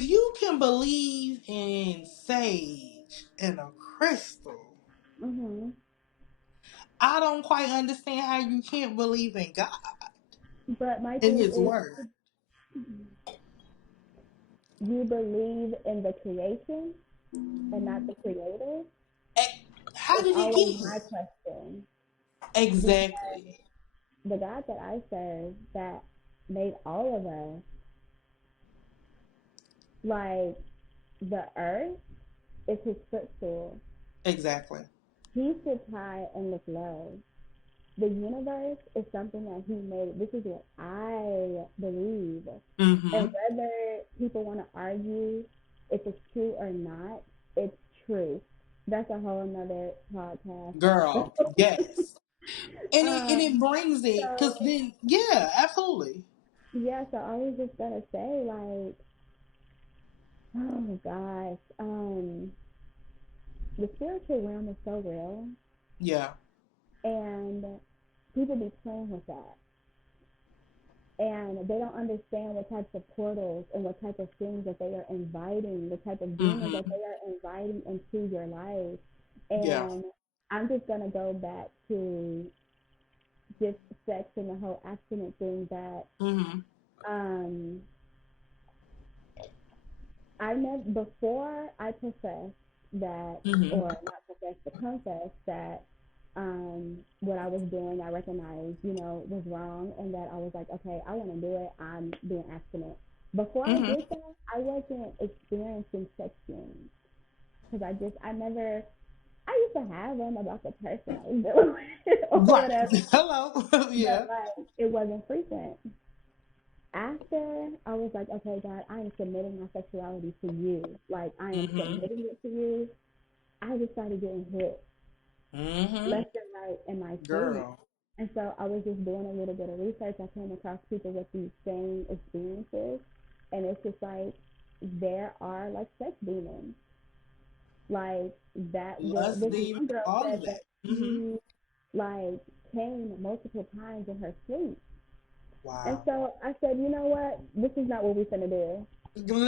if you can believe in sage and a crystal, Mhm. I don't quite understand how you can't believe in God But my and thing His is, word. you believe in the creation and not the creator. How It's did it always get my here? question. Because Exactly. the God that I serve that made all of us, like the earth is his footstool. Exactly. He sits high and looks low. The universe is something that he made. This is what I believe. And Mm-hmm. whether people want to argue if it's true or not, it's true. That's a whole another podcast. Girl, yes. And it um, brings it because so then, yeah, absolutely. yeah, so I was just gonna say, like, oh gosh, the spiritual realm is so real, Yeah. and people be playing with that, and they don't understand what types of portals and what type of things that they are inviting, the type of demons that Mm-hmm. they are inviting into your life. Yeah. And I'm just gonna go back to just sex and the whole abstinent thing that Mm-hmm. um I never before I professed that, Mm-hmm. or not profess but confess that what I was doing I recognized, was wrong, and that I was like, okay, I want to do it. I'm being abstinent. Before I Mm-hmm. did that, I wasn't experiencing sex dreams because I never, I used to have them about the person I was dealing with or Right. whatever, Hello. but Yeah. like it wasn't frequent. After I was like, okay, God, I am submitting my sexuality to you. Like, I am Mm-hmm. submitting it to you. I just started getting hit Mm-hmm. left and right in my sleep. Girl. And so I was just doing a little bit of research. I came across people with these same experiences. And it's just like, there are like sex demons. Like, Lust this demon, one girl all said of that that. Mm-hmm. she, like, came multiple times in her sleep. And Wow. so I said, you know what? This is not what we're going to do.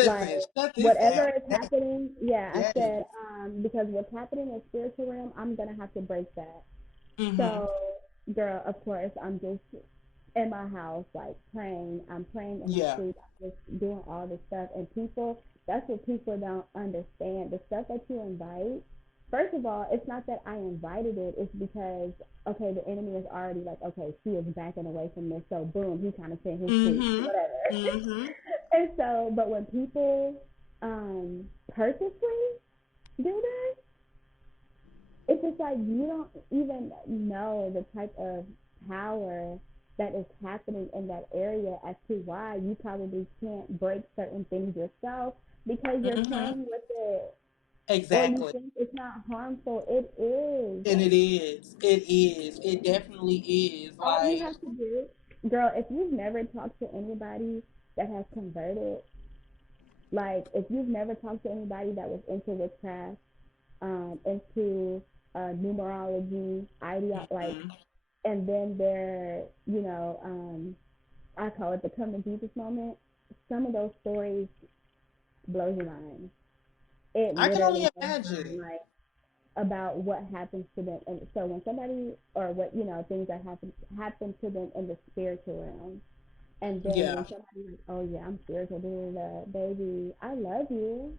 Like, Listen, shut this whatever down. is happening, yeah, I Yes. said, because what's happening in spiritual realm, I'm gonna have to break that. Mm-hmm. So, girl, of course, I'm just in my house, like praying. I'm praying in my Yeah. sleep. I'm just doing all this stuff, and people, that's what people don't understand. The stuff that you invite. First of all, it's not that I invited it. It's because okay, the enemy is already like, okay, she is backing away from this, so boom, he kind of sent his troops, Mm-hmm. whatever. Mm-hmm. And so, but when people purposely do this, it's just like you don't even know the type of power that is happening in that area as to why you probably can't break certain things yourself because you're Mm-hmm. playing with it or you Exactly. think it's not harmful. It is. And it is. It is. It definitely is. All you Like, have to do, girl, if you've never talked to anybody that has converted, like if you've never talked to anybody that was into witchcraft, into numerology, like, mm-hmm. and then they're, I call it the come to Jesus moment. Some of those stories blows your mind. It I can literally only blows your mind, imagine. like about what happens to them. And so when somebody or what things that happen to them in the spiritual realm, and then Yeah. when somebody's like, oh yeah, I'm spiritual, baby, I love you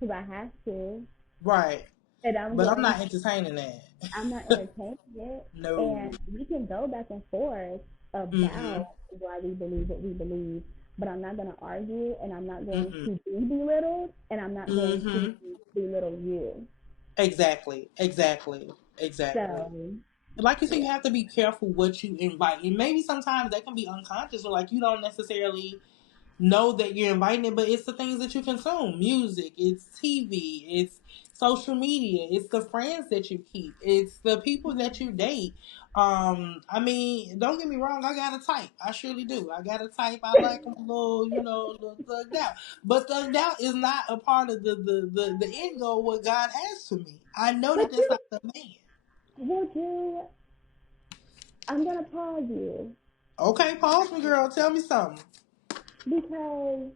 because I have to, Right. and I'm But I'm going not entertaining that. I'm not entertaining it. No. And we can go back and forth Mm-hmm. about why we believe what we believe, but I'm not going to argue and I'm not going Mm-hmm. to be belittled and I'm not going to Mm-hmm. belittle you. Exactly. Exactly. Exactly. So, Like you said, you yeah. have to be careful what you invite. And maybe sometimes that can be unconscious or like you don't necessarily know that you're inviting it, but it's the things that you consume. Music, it's TV, it's social media, it's the friends that you keep, it's the people that you date. I mean, don't get me wrong, I got a type. I surely do. I got a type. I like them a little, a little thugged out. But thugged out is not a part of the end goal, what God has for me. I know But that that's not the man. would you, I'm going to pause you Okay, pause me, girl. Tell me something. because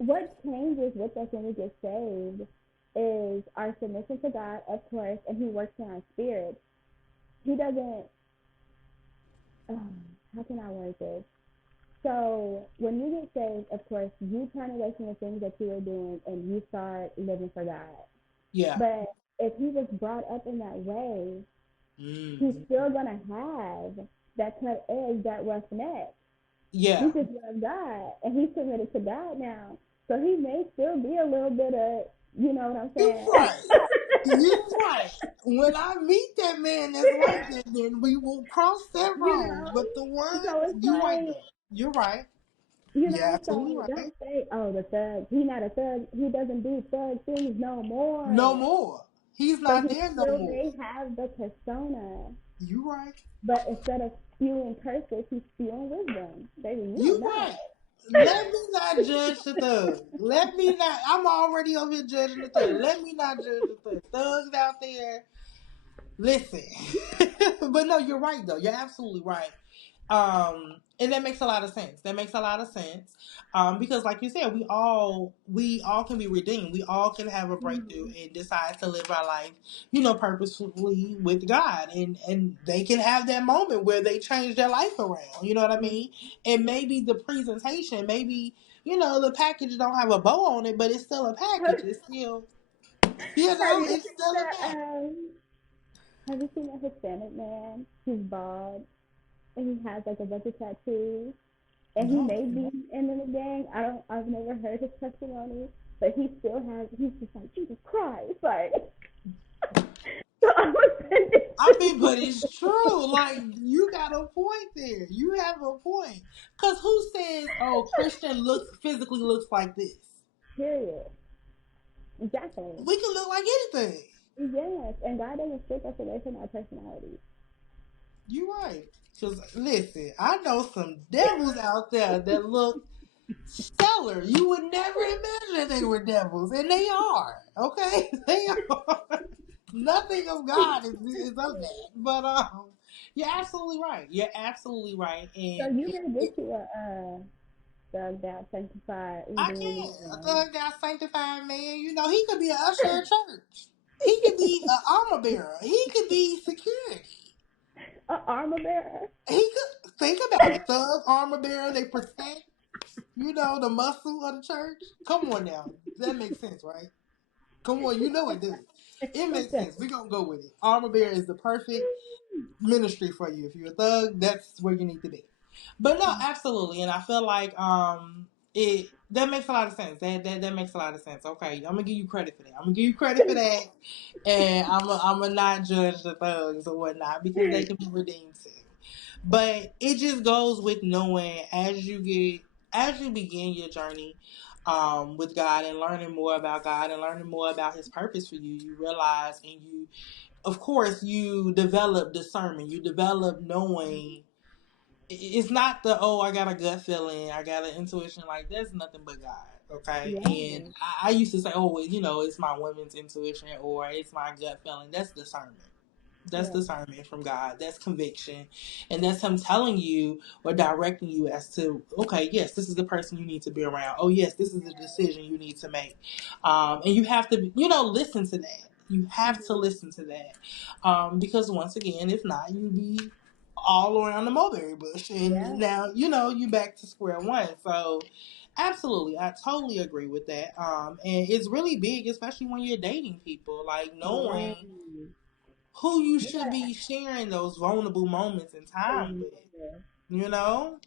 what changes with us when we get saved is our submission to God, of course, and He works in our spirit. He doesn't. How can I word this? So when you get saved, of course, you turn away from the things that you were doing and you start living for God. Yeah. But if he was brought up in that way, he's Mm. still gonna have that cut edge, that rough neck. He Yeah. just loves God and he's committed to God now. So he may still be a little bit of, you know what I'm You saying? right. You right. When I meet that man that's like that, then we will cross that you road. know? But the one, So it's you right like, though. You're right. you You're know, absolutely so right. don't say, oh, the thug, he not a thug, he doesn't do thug things no No more. more. He's But not he there no still more. may have the persona. You right. But instead of spewing curses, he's spewing wisdom. Baby, you don't You know. right. Let me not judge the thug. Let me not. I'm already over here judging the thug. Let me not judge the thug. Thugs out there, listen. But no, you're right though. You're absolutely right. And that makes a lot of sense. That makes a lot of sense. Because like you said, we all can be redeemed. We all can have a breakthrough Mm-hmm. and decide to live our life, purposefully with God. And they can have that moment where they change their life around. You know what I mean? And maybe the presentation, maybe, the package don't have a bow on it, but it's still a package. It's still, Have you it's seen still a that? package. Have you seen that Hispanic man? He's bald and he has like a bunch of tattoos, and he No. may be in the gang. I've never heard his testimony, but he still has. He's just like Jesus Christ, like. So I'm gonna send it I to mean, you. but it's true. Like, you got a point there. You have a point. Because who says, oh, Christian physically looks like this? Period. Exactly. We can look like anything. Yes, and God doesn't strip us away from our personality. You're right. Because, listen, I know some devils out there that look stellar. You would never imagine they were devils. And they are. Okay? They are. Nothing of God is of that. But, you're absolutely right. You're absolutely right. So And you may get you a thugged out, sanctified, I redeemed can. A man. thugged out, sanctified man. He could be an usher at church. He could be an armor bearer. He could be security. A armor bearer. He could think about it. Thug, armor bearer. They protect, the muscle of the church. Come on now, that makes sense, right? Come on, you know it does. It It makes does. sense. We're gonna go with it. Armor bearer is the perfect ministry for you. If you're a thug, that's where you need to be. But no, absolutely, and I feel like it that makes a lot of sense. That makes a lot of sense. Okay, I'm gonna give you credit for that. I'm gonna give you credit for that, and I'm gonna not judge the thugs or whatnot because they can be redeemed too. But it just goes with knowing as you begin your journey with God and learning more about God and learning more about His purpose for you, you realize and you of course, you develop discernment. You develop knowing. It's not I got a gut feeling, I got an intuition. Like, there's nothing but God. Okay. Yeah. And I used to say, oh, well, it's my women's intuition or it's my gut feeling. That's discernment. That's Yeah. discernment from God. That's conviction. And that's Him telling you or directing you as to, okay, yes, this is the person you need to be around. Oh, yes, this is the decision you need to make. And you have to, listen to that. You have to Mm-hmm. listen to that. Because once again, if not, you be all around the mulberry bush. And Yeah. now, you back to square one. So, absolutely. I totally agree with that. And it's really big, especially when you're dating people, like Yeah. knowing who you should Yeah. be sharing those vulnerable moments in time with, you know?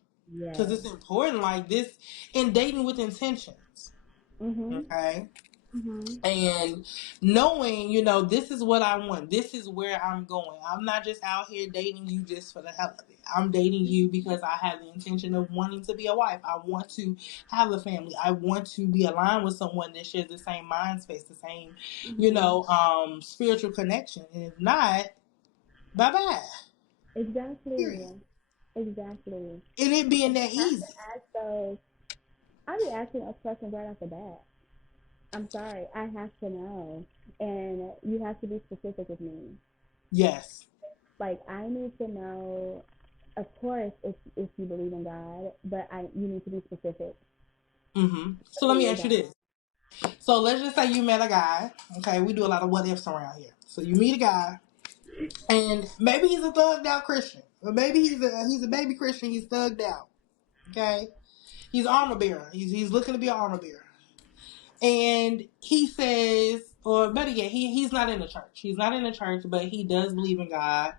Because Yeah. it's important, like this, in dating with intentions, Mhm. okay? Mhm. And knowing, this is what I want. This is where I'm going. I'm not just out here dating you just for the hell of it. I'm dating you because I have the intention of wanting to be a wife. I want to have a family. I want to be aligned with someone that shares the same mind space, the same, Mhm. spiritual connection. And if not, bye bye. Exactly. Period. Exactly. And it being And you that have to easy. ask those. I be asking those questions right off the bat. I'm sorry. I have to know, and you have to be specific with me. Yes. Like I need to know. Of course, if you believe in God, but you need to be specific. So let me ask you this. So let's just say you met a guy. Okay, we do a lot of what ifs around here. So you meet a guy, and maybe he's a thugged out Christian, or maybe he's a baby Christian. He's thugged out. Okay, he's armor bearer. He's looking to be an armor bearer, and he says, or better yet, he's not in the church. He's not in the church, but he does believe in God.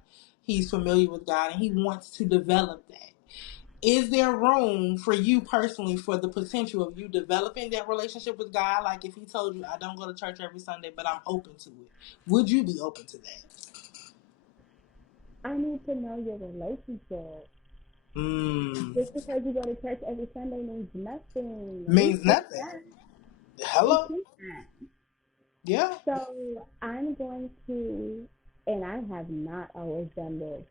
He's familiar with God, and he wants to develop that. Is there room for you personally for the potential of you developing that relationship with God? Like if he told you, I don't go to church every Sunday, but I'm open to it. Would you be open to that? I need to know your relationship. Mm. Just because you go to church every Sunday means nothing. We Means teach nothing. that. We Hello? teach that. Yeah. So I'm going to, and I have not always done this.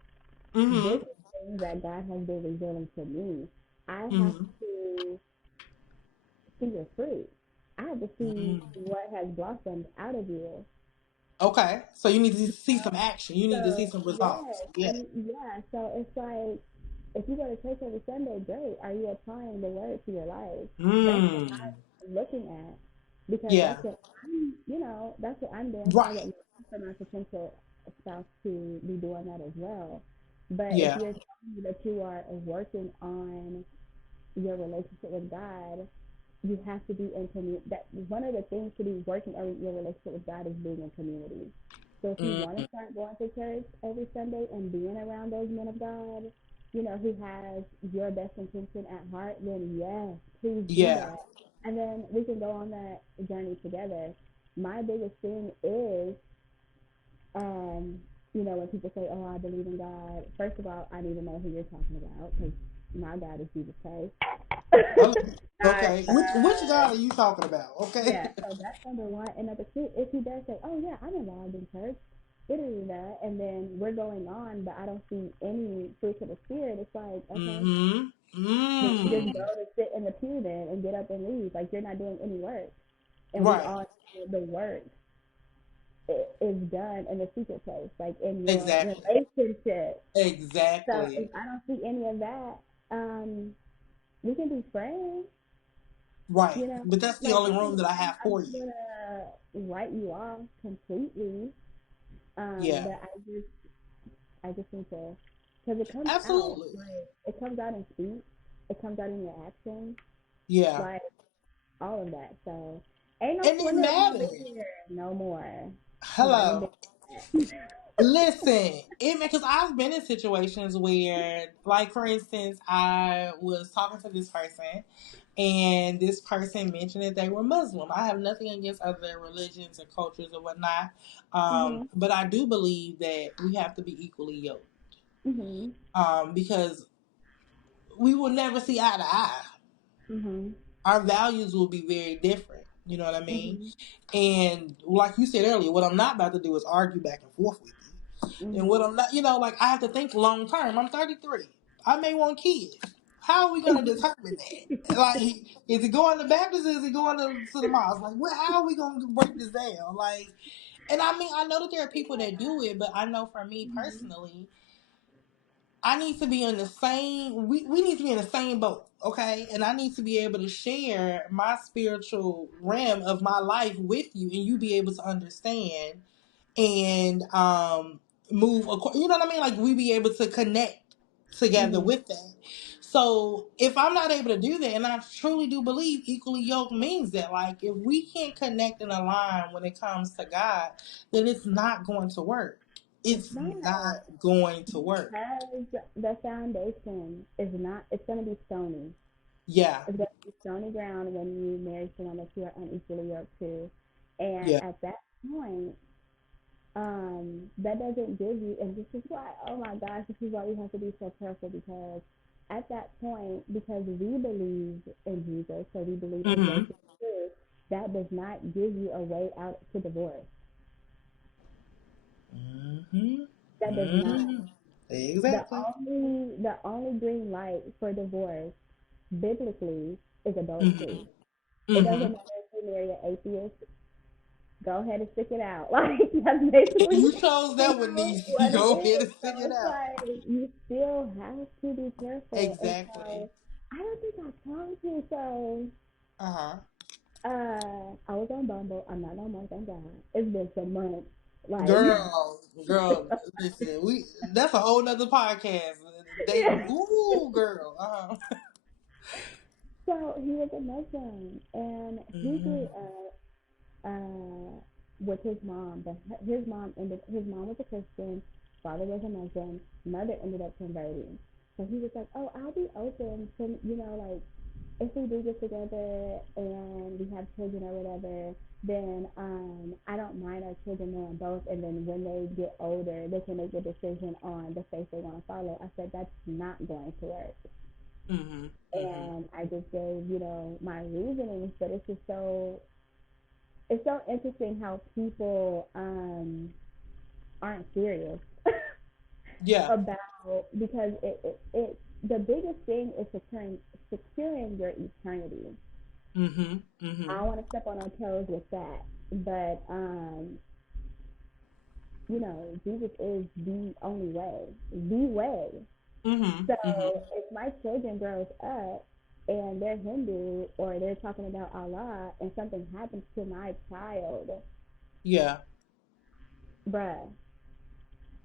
This Mm-hmm. is things that God has been revealing to me. I have Mm-hmm. to see your fruit. I have to see Mm-hmm. what has blossomed out of you. Okay. So you need to see some action. You need to see So some results. yes, Yeah. yeah. So it's like if you go to church every Sunday, great. Are you applying the word to your life? That's what Mm. I'm looking at because Yeah. that's what that's what I'm doing. So I Right. would love for my potential spouse to be doing that as well. But if Yeah. you're telling me that you are working on your relationship with God, you have to be in community. That one of the things to be working on your relationship with God is being in community. So if you want Mm. to start going to church every Sunday and being around those men of God, who has your best intention at heart, then yes, please do Yeah. that. And then we can go on that journey together. My biggest thing is, um, when people say, "Oh, I believe in God," first of all, I need to know who you're talking about because my God is Jesus Christ. Hello. Not, Okay. Which God are you talking about? yeah, Okay. so that's number one. And number two, if he does say, "Oh yeah, I'm involved in church," da da da da, and then we're going on, but I don't see any fruit of the spirit, it's like, okay, Mm-hmm. then you just Mm. go to sit in the pew then and get up and leave. Like you're not doing any work, and we Right. all know the work is done in the secret place, like in your Exactly. relationship. So if Exactly. I don't see any of that, we can be friends. Right. You know, But that's the like only don't get room me that I wrong, have I'm for not you. gonna write you off completely. Yeah. But I just need to, because it comes out, Absolutely. like it comes out in speech, it comes out in your actions, Yeah. like all of that. So ain't no And it swimming over matters. here no more, because I ain't Hello. doing that. Listen, because I've been in situations where, like for instance, I was talking to this person, and this person mentioned that they were Muslim. I have nothing against other religions and cultures or whatnot, Mhm. but I do believe that we have to be equally yoked, Mhm. because we will never see eye to eye. Mhm. Our values will be very different. You know what I mean? Mhm. And like you said earlier, what I'm not about to do is argue back and forth with you. And what Mhm. I'm not, like I have to think long term. I'm 33. I may want kids. How are we going to determine that? Like, is it going to Baptist or is it going to the mosque? Like, how are we going to break this down? Like, and I mean, I know that there are people that do it, but I know for me Mhm. personally, I need to be in the same. We need to be in the same boat, okay? And I need to be able to share my spiritual realm of my life with you, and you be able to understand and move. You know what I mean? Like we be able to connect together Mhm. with that. So if I'm not able to do that, and I truly do believe equally yoked means that, like, if we can't connect and align when it comes to God, then it's not going to work. It's It's not. not going to work. Because the foundation is not, it's going to be stony. Yeah. It's going to be stony ground when you marry someone that you are unequally yoked to. And Yeah. at that point, that doesn't give you, and this is why, oh my gosh, this is why we have to be so careful because at that point, because we believe in Jesus, so we believe his Mm-hmm. work is true, that does not give you a way out to divorce. Mm-hmm. That does not. Mm-hmm. The Exactly. only green light for divorce biblically is Mm-hmm. adultery. It doesn't Mm-hmm. matter if you marry an atheist. Go ahead and stick it out. Like that's basically, You chose that one, niece. what it Go ahead is. and So stick it it's out. like you still have to be careful. And Exactly. so I don't think I told you. So Uh-huh. I was on Bumble. I'm not no more, thank God. It's been some months. Like, Girl, listen, that's a whole nother podcast. Dating, ooh, girl. so he was a Muslim, and he grew Mm-hmm. up with his mom. But his mom was a Christian, father was a Muslim, mother ended up converting. So he was like, "Oh, I'll be open to like if we do get together and we have children or whatever, then I don't mind our children knowing both. And then when they get older, they can make the decision on the faith they want to follow." I said, "That's not going to work." Mm-hmm. Mm-hmm. And I just gave my reasonings, but it's so interesting how people aren't serious Yeah. about because it the biggest thing is securing your eternity. Mm-hmm. I Mm-hmm. don't want to step on our toes with that, but Jesus is the only way, the way. Mm-hmm. So Mm-hmm. if my children grows up and they're Hindu or they're talking about Allah and something happens to my child, Yeah. bruh,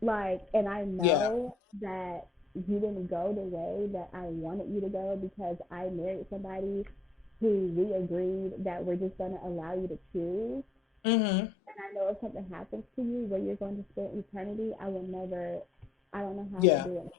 like, and I Yeah. know that you didn't go the way that I wanted you to go because I married somebody who we agreed that we're just going to allow you to choose. Mm-hmm. And I know if something happens to you where you're going to spend eternity, I will never, I don't know how I would Yeah. do it.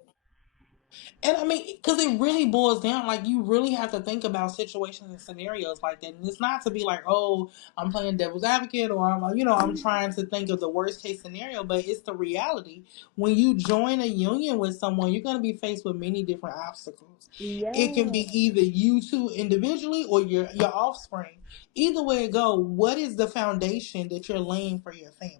And I mean, because it really boils down, like, you really have to think about situations and scenarios like that. And it's not to be like, oh, I'm playing devil's advocate or I'm trying to think of the worst case scenario, but it's the reality. When you join a union with someone, you're going to be faced with many different obstacles. It can Yeah, be either you two individually or your offspring. Either way it go, what is the foundation that you're laying for your family?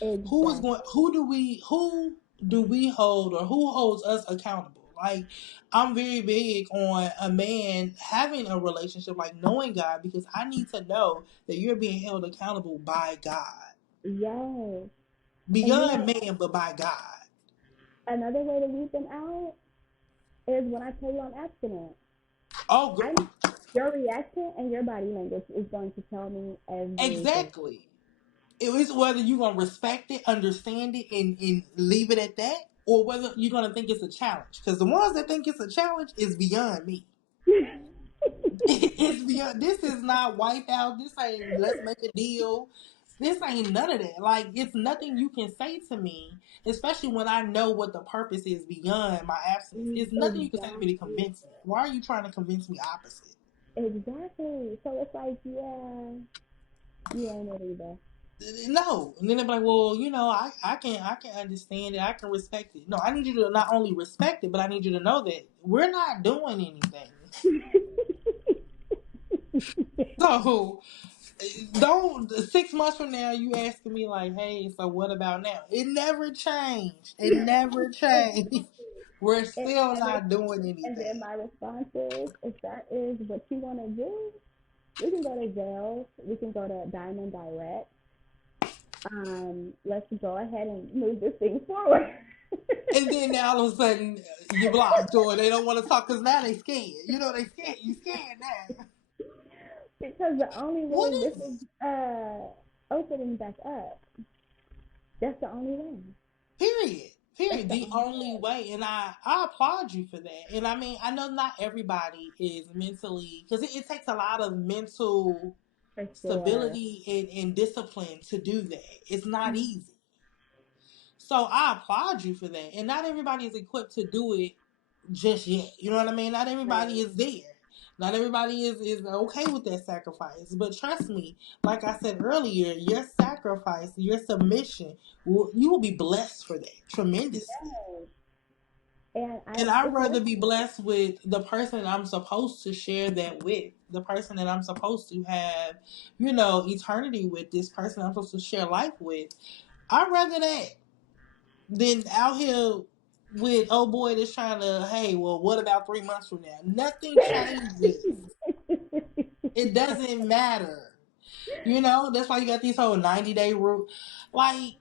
exactly. Who do we hold or who holds us accountable? Like, I'm very big on a man having a relationship, like knowing God, because I need to know that you're being held accountable by God. Yes. And Beyond man, but by God. another way to weed them out is when I tell you I'm abstinent. Oh, I know your reaction and your body language is going to tell me everything. exactly. It is whether you're gonna respect it, understand it, and leave it at that, or whether you're gonna think it's a challenge. Because the ones that think it's a challenge is beyond me. It's beyond. This is not wipeout. This ain't let's make a deal. This ain't none of that. Like, it's nothing you can say to me, especially when I know what the purpose is beyond my abstinence. It's nothing you can say to me to Exactly. convince me. Why are you trying to convince me opposite? Exactly. So it's like, yeah, you ain't it either. No. And then they're like, well, I can understand it. I can respect it. No, I need you to not only respect it, but I need you to know that we're not doing anything. So don't 6 months from now you asking me like, hey, so what about now? It never changed. It never changed. We're It still never not doing changed. And then anything. my response is, if that is what you want to do, we can go to jail. We can go to Diamond Direct. Let's go ahead and move this thing forward. And then now all of a sudden you blocked or they don't want to talk because now they scared. They scared. You scared now. Because the only What way this is is opening back up, that's the only way. period? That's Period. the The only only way. way, and I applaud you for that. And I mean, I know not everybody is mentally, because it takes a lot of mental For sure. stability and discipline to do that. It's not Mhm. easy. So I applaud you for that. And not everybody is equipped to do it just yet. You know what I mean? Not everybody Right. is there. Not everybody is okay with that sacrifice. But trust me, like I said earlier, your sacrifice, your submission, you will be blessed for that tremendously. Yes. And And I'd it's rather worth be it. blessed with the person I'm supposed to share that with, the person that I'm supposed to have, eternity with, this person I'm supposed to share life with. I'd rather that than out here with oh boy that's trying to, hey, well, what about 3 months from now? Nothing changes. It doesn't matter. That's why you got these whole 90-day rule. Like,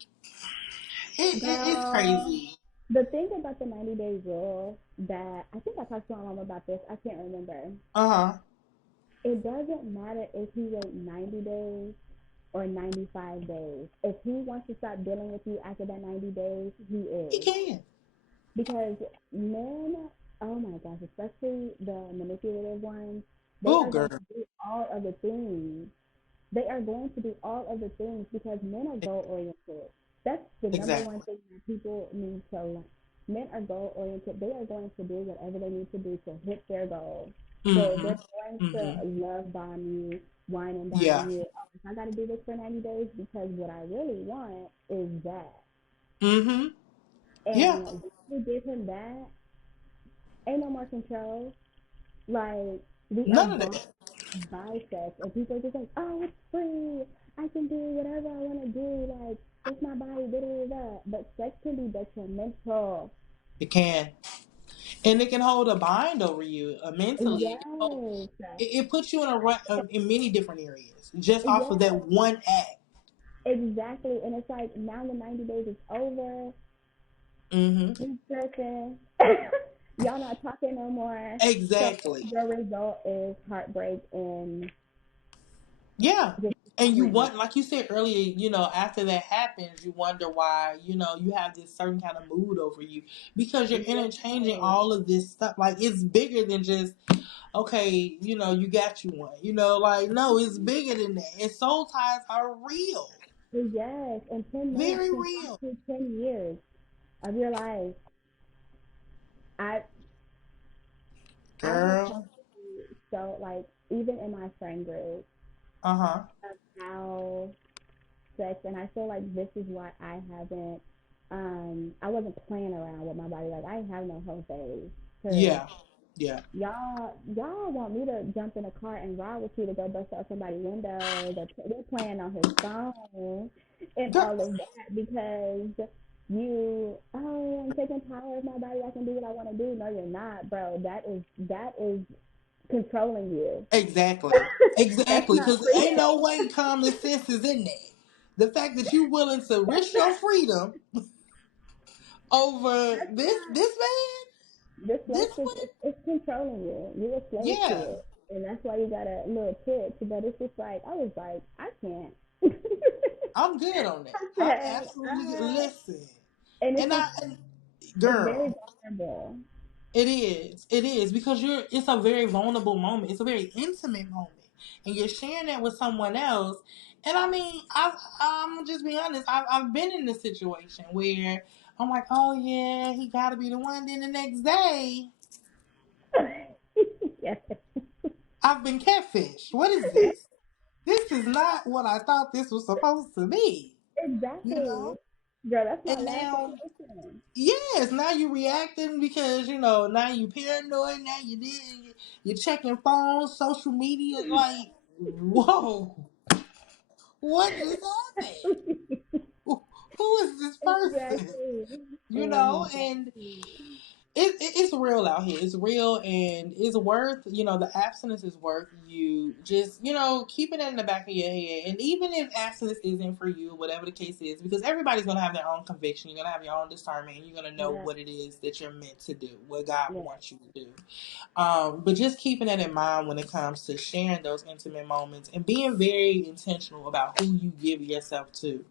it's Girl, crazy. the thing about the 90-day rule that I think I talked to my mom about this, I can't remember. Uh huh. it doesn't matter if he wait 90 days or 95 days. If he wants to stop dealing with you after that 90 days, he He is. can. Because men, oh my gosh, especially the manipulative ones, they Oh, are going girl. to do all of the things. They are going to do all of the things because men are goal oriented. That's the number one Exactly. thing that people need to learn. Men are goal oriented. They are going to do whatever they need to do to hit their goal. So Mm-hmm. they're going to Mm-hmm. love bomb you, wine and dine Yeah. you. Oh, I got to do this for 90 days because what I really want is that. Mm-hmm. Yeah. And when you give him that, ain't no more control. Like we are None of bought that. by sex, and people are just like, oh, it's free. I can do whatever I want to do. Like it's my body, da da da. But sex can be detrimental. It can. And it can hold a bind over you mentally. Yes, It puts you in a rut in many different areas just off of that yes, one act. exactly. And it's like now the 90 days is over. Mm-hmm. You stressing. Y'all not talking no more. So Exactly. the result is heartbreak and Yeah. And you disappointment. want, like you said earlier, after that happens, you wonder why, you have this certain kind of mood over you because you're interchanging Yes, all of this stuff. Like, it's bigger than just, okay, you got you one. Like, no, it's bigger than that. And soul ties are real. yes. And 10 minutes Very can cost real. you 10 years of your life. I I have Girl. personally felt like even in my friend group Uh huh. of how sex, and I feel like this is why I wasn't playing around with my body. Like I have no whole phase because Yeah. Yeah. y'all want me to jump in a car and ride with you to go bust out somebody's window. They're playing on his phone and Girl. all of that because I'm taking power of my body. I can do what I want to do. No, you're not, bro. That is controlling you. Exactly. That's Exactly. not Because ain't freedom. no way common sense is in that. The fact that you willing to risk your freedom over That's this man, this this flesh is one, it's controlling you. You're a slave to yeah, it, and that's why you got a little pitch. But it's just like I was like, I can't. I'm good on that. I I'm said, absolutely good. Listen, and and it's very girl, vulnerable. it is. It is because it's a very vulnerable moment. It's a very intimate moment. And you're sharing that with someone else. And I mean, I'm just be honest. I've been in this situation where I'm like, oh yeah, he got to be the one. Then the next day, Yes, I've been catfished. What is this? This is not what I thought this was supposed to be. You exactly. know? Girl, that's my And last now, situation. yes, now you reacting because now you paranoid. Now you're checking phones, social media. Like, whoa, what just happened? Who is this person? Exactly. And Exactly. it's real out here. It's real, and it's worth, the abstinence is worth you just, keeping it in the back of your head. And even if abstinence isn't for you, whatever the case is, because everybody's going to have their own conviction, you're going to have your own discernment, and you're going to know Yeah. what it is that you're meant to do, what God Yeah. wants you to do. But just keeping that in mind when it comes to sharing those intimate moments and being very intentional about who you give yourself to.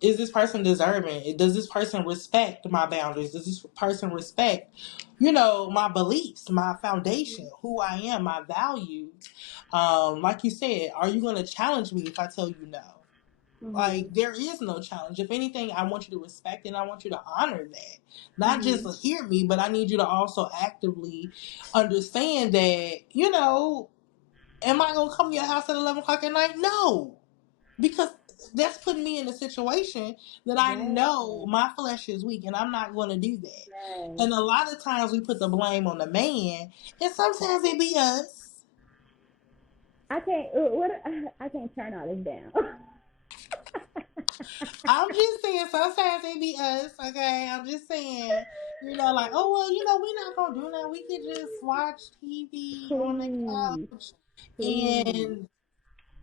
Is this person deserving? Does this person respect my boundaries? Does this person respect, my beliefs, my foundation, who I am, my values? Like you said, are you going to challenge me if I tell you no? Mhm. Like, there is no challenge. If anything, I want you to respect and I want you to honor that. Not just Mhm. hear me, but I need you to also actively understand that, am I going to come to your house at 11 o'clock at night? No. Because that's putting me in a situation that I Yes. know my flesh is weak and I'm not going to do that. Yes. And a lot of times we put the blame on the man, and sometimes it be us. I can't. What? I can't turn all this down. I'm just saying, sometimes it be us, okay? I'm just saying, like, oh, well, we're not going to do that. We could just watch TV on the Please, couch. please. And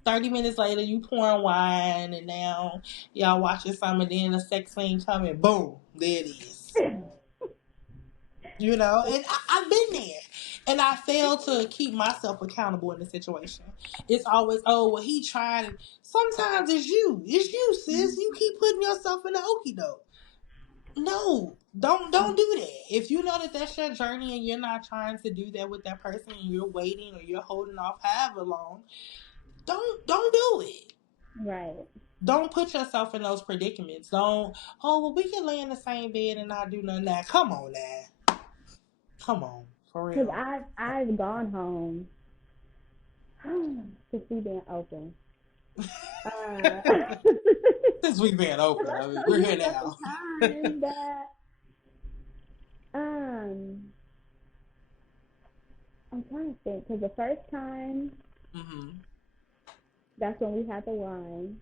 30 minutes later, you pouring wine, and now y'all watching something, and then the sex scene coming, boom, there it is. And I've been there. And I fail to keep myself accountable in the situation. It's always, oh, well, he tried. Sometimes it's you. It's you, sis. You keep putting yourself in the okie doke. No, don't do that. If you know that that's your journey and you're not trying to do that with that person and you're waiting or you're holding off however long, don't do it. Right. Don't put yourself in those predicaments. Don't, oh, well, we can lay in the same bed and not do nothing. Now, come on now. Come on. For Because real. I've gone home since we been open. Since we've been open, I mean, we're here now. Time that um I'm trying to think because the first time Mm-hmm. that's when we had the wine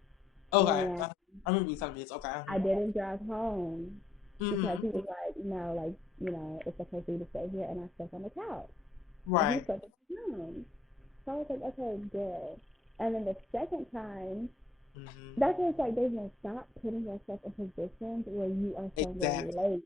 Okay. and I remember you telling me this. Okay. I didn't drive home because Mm-hmm. he was like, no, like, it's okay for you to stay here and I slept on the couch. And he Right. slept in his room. So I was like, okay, good. And then the second time, Mm-hmm. that's when it's like, David, stop putting yourself in positions where you are somewhere Exactly. late.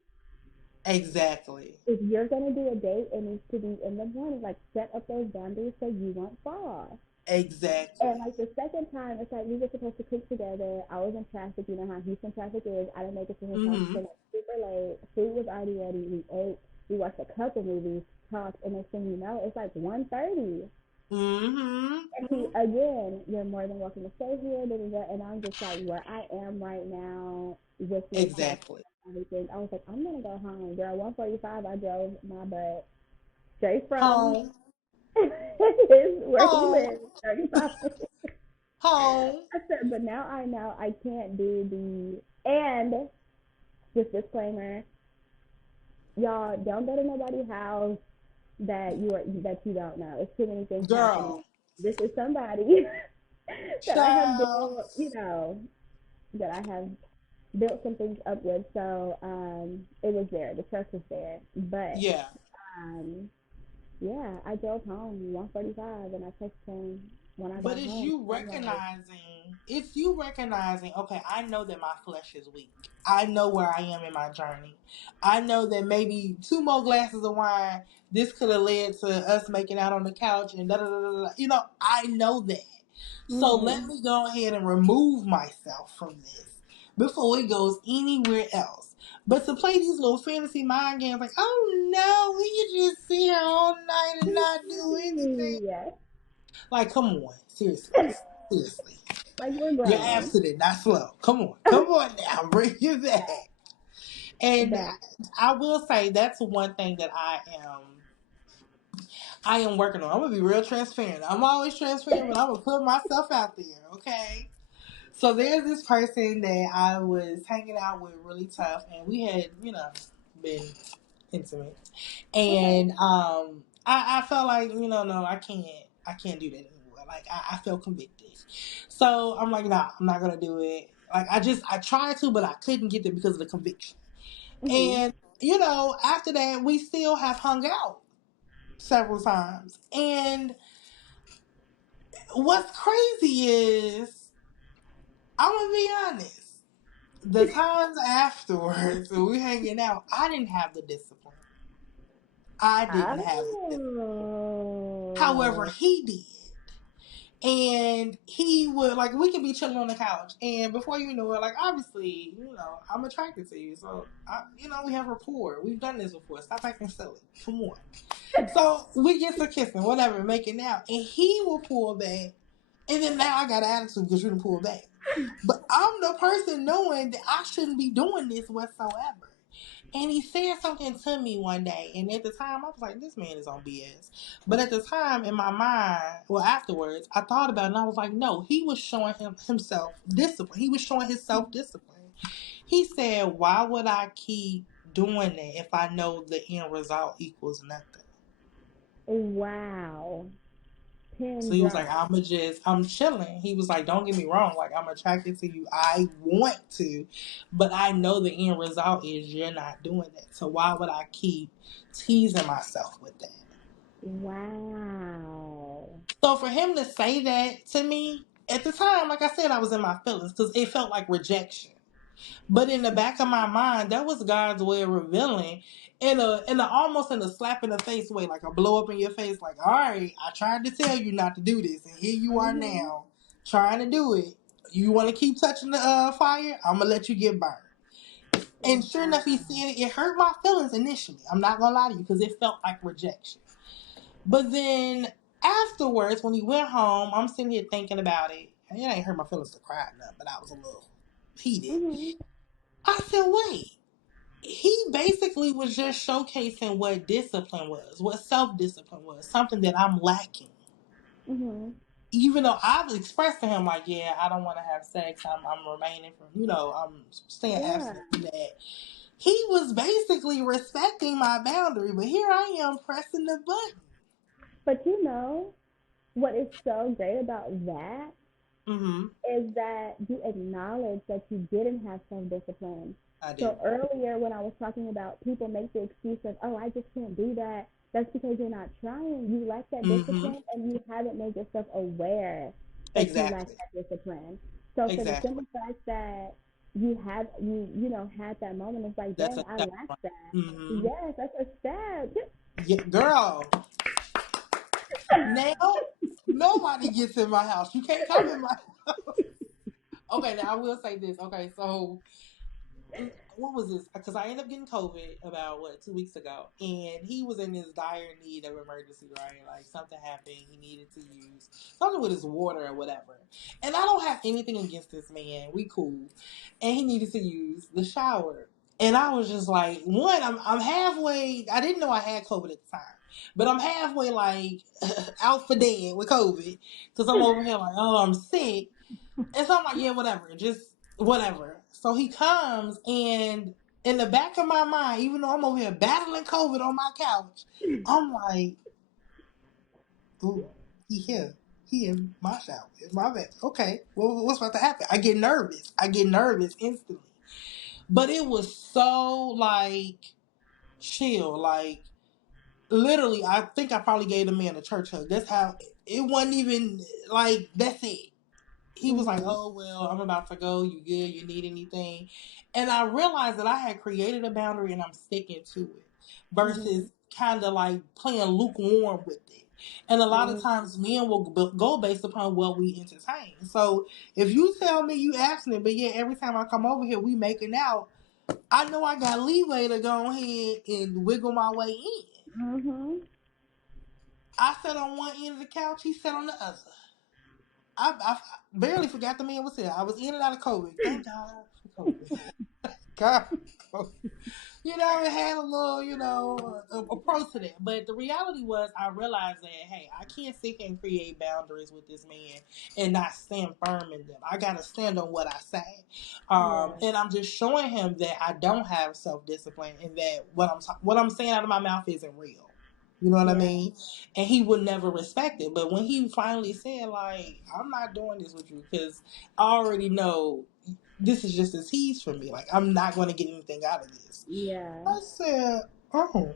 Exactly. If you're gonna do a date, it needs to be in the morning. Like set up those boundaries so you won't fall. And Exactly. like the second time, it's like we were supposed to cook together. I was in traffic. You know how Houston traffic is. I didn't make it to his house Mm-hmm. until like super late. Food was already ready. We ate. We watched a couple movies, talked, and next thing you know, it's like 1:30. And he Mm-hmm. again, you're more than welcome to stay here. Da, da, da. And I'm just like where I am right now with location Exactly. and everything. I was like, I'm gonna go home, girl. 1:45. I drove my butt straight from Home. where he Home. lives, 35 minutes. Home. I said, but now I know I can't do and just disclaimer, y'all don't go to nobody's house that you don't know. It's too many things happening. Girl. This is somebody that I have Child. built, that I have built some things up with. So it was there. The trust was there. But Yeah. um yeah, I drove home 1:45 and I texted him when I But got home. I'm like, it's you recognizing, okay, I know that my flesh is weak. I know where I am in my journey. I know that maybe two more glasses of wine, this could have led to us making out on the couch and da da da da. I know that. So let mm-hmm. me go ahead and remove myself from this before it goes anywhere else. But to play these little fantasy mind games, like, oh no, we can just sit here all night and not do anything. Yes. Like, come on, seriously, seriously. Like we're You're grown. abstinent, not slow. Come on now, bring it back. And That I will say that's one thing that I am working on. I'm gonna be real transparent. I'm always transparent, but I'm gonna put myself out there, okay? So there's this person that I was hanging out with really tough, and we had, been intimate. okay. And I felt like, no, I can't do that anymore. Like I felt convicted. So I'm like, nah, I'm not gonna do it. Like I tried to, but I couldn't get there because of the conviction. Mhm. And, after that we still have hung out several times. And what's crazy is, I'm gonna be honest, the times afterwards when we hanging out, I didn't have the discipline. I didn't have the discipline. However, Oh. he did. And he would, like, we could be chilling on the couch, and before you know it, like, obviously, I'm attracted to you, so we have rapport. We've done this before. Stop acting silly. Come on. So we get to kissing, whatever, making out, and he will pull back, and then now I got an attitude because you didn't pull back. But I'm the person knowing that I shouldn't be doing this whatsoever. And he said something to me one day, and at the time I was like, "This man is on BS." But at the time, in my mind, well, afterwards, I thought about it, and I was like, "No, he was showing himself discipline. He was showing his self discipline." He said, "Why would I keep doing that if I know the end result equals nothing?" Wow. So Pin he was like, drop. I'm chilling. He was like, don't get me wrong. Like, I'm attracted to you. I want to, but I know the end result is you're not doing that. So why would I keep teasing myself with that? Wow. So for him to say that to me at the time, like I said, I was in my feelings because it felt like rejection. But in the back of my mind, that was God's way of revealing in a almost in a slap in the face way, like a blow up in your face, like, all right, I tried to tell you not to do this, and here you are Mhm. now trying to do it. You want to keep touching the fire? I'm gonna let you get burned. And sure enough, he said it. It hurt my feelings initially. I'm not gonna lie to you because it felt like rejection. But then afterwards, when he went home, I'm sitting here thinking about it. And it ain't hurt my feelings to cry or nothing, but I was a little heated. Mhm. I said, wait. He basically was just showcasing what discipline was, what self-discipline was, something that I'm lacking. Mhm. Even though I've expressed to him, like, yeah, I don't want to have sex. I'm remaining from, I'm staying Yeah. abstinent from that. He was basically respecting my boundary, but here I am pressing the button. But you know what is so great about that Mm-hmm. is that you acknowledge that you didn't have self discipline. I So didn't. earlier when I was talking about people make the excuse of, oh, I just can't do that. That's because you're not trying. You lack that Mm-hmm. discipline and you haven't made yourself aware that you lack Exactly. that discipline. So for the Exactly. simple fact that you had that moment, it's like, That's dang, a I step. lack that. Mm-hmm. Yes, that's a step. Yeah, girl. Now nobody gets in my house. You can't come in my house. Okay, now I will say this. Okay, so what was this? Because I ended up getting COVID about 2 weeks ago, and he was in this dire need of emergency, right? Like something happened, he needed to use something with his water or whatever. And I don't have anything against this man. We cool, and he needed to use the shower. And I was just like, one, I'm halfway. I didn't know I had COVID at the time, but I'm halfway like out for dead with COVID because I'm over here like, oh, I'm sick. And so I'm like, yeah, whatever, just whatever. So he comes, and in the back of my mind, even though I'm over here battling COVID on my couch, I'm like, ooh, he here. He in my shower. In my bed. Okay, well, what's about to happen? I get nervous. I get nervous instantly. But it was so, like, chill. Like, literally, I think I probably gave the man a church hug. That's how, it wasn't even, like, that's it. He was like, Mhm. oh, well, I'm about to go. You good? You need anything? And I realized that I had created a boundary and I'm sticking to it versus Mhm. kind of like playing lukewarm with it. And a lot of Mhm. times men will go based upon what we entertain. So if you tell me you abstinent, but yeah, every time I come over here, we making out, I know I got leeway to go ahead and wiggle my way in. Mhm. I sat on one end of the couch, he sat on the other. I barely forgot the man was here. I was in and out of COVID. Thank God for COVID. God, it had a little, a pro to that. But the reality was, I realized that, hey, I can't sit here and create boundaries with this man and not stand firm in them. I got to stand on what I say. Yeah. And I'm just showing him that I don't have self discipline and that what I'm saying out of my mouth isn't real. You know what I Yeah. mean? And he would never respect it. But when he finally said, like, I'm not doing this with you because I already know this is just a tease for me. Like, I'm not going to get anything out of this. Yeah. I said, oh,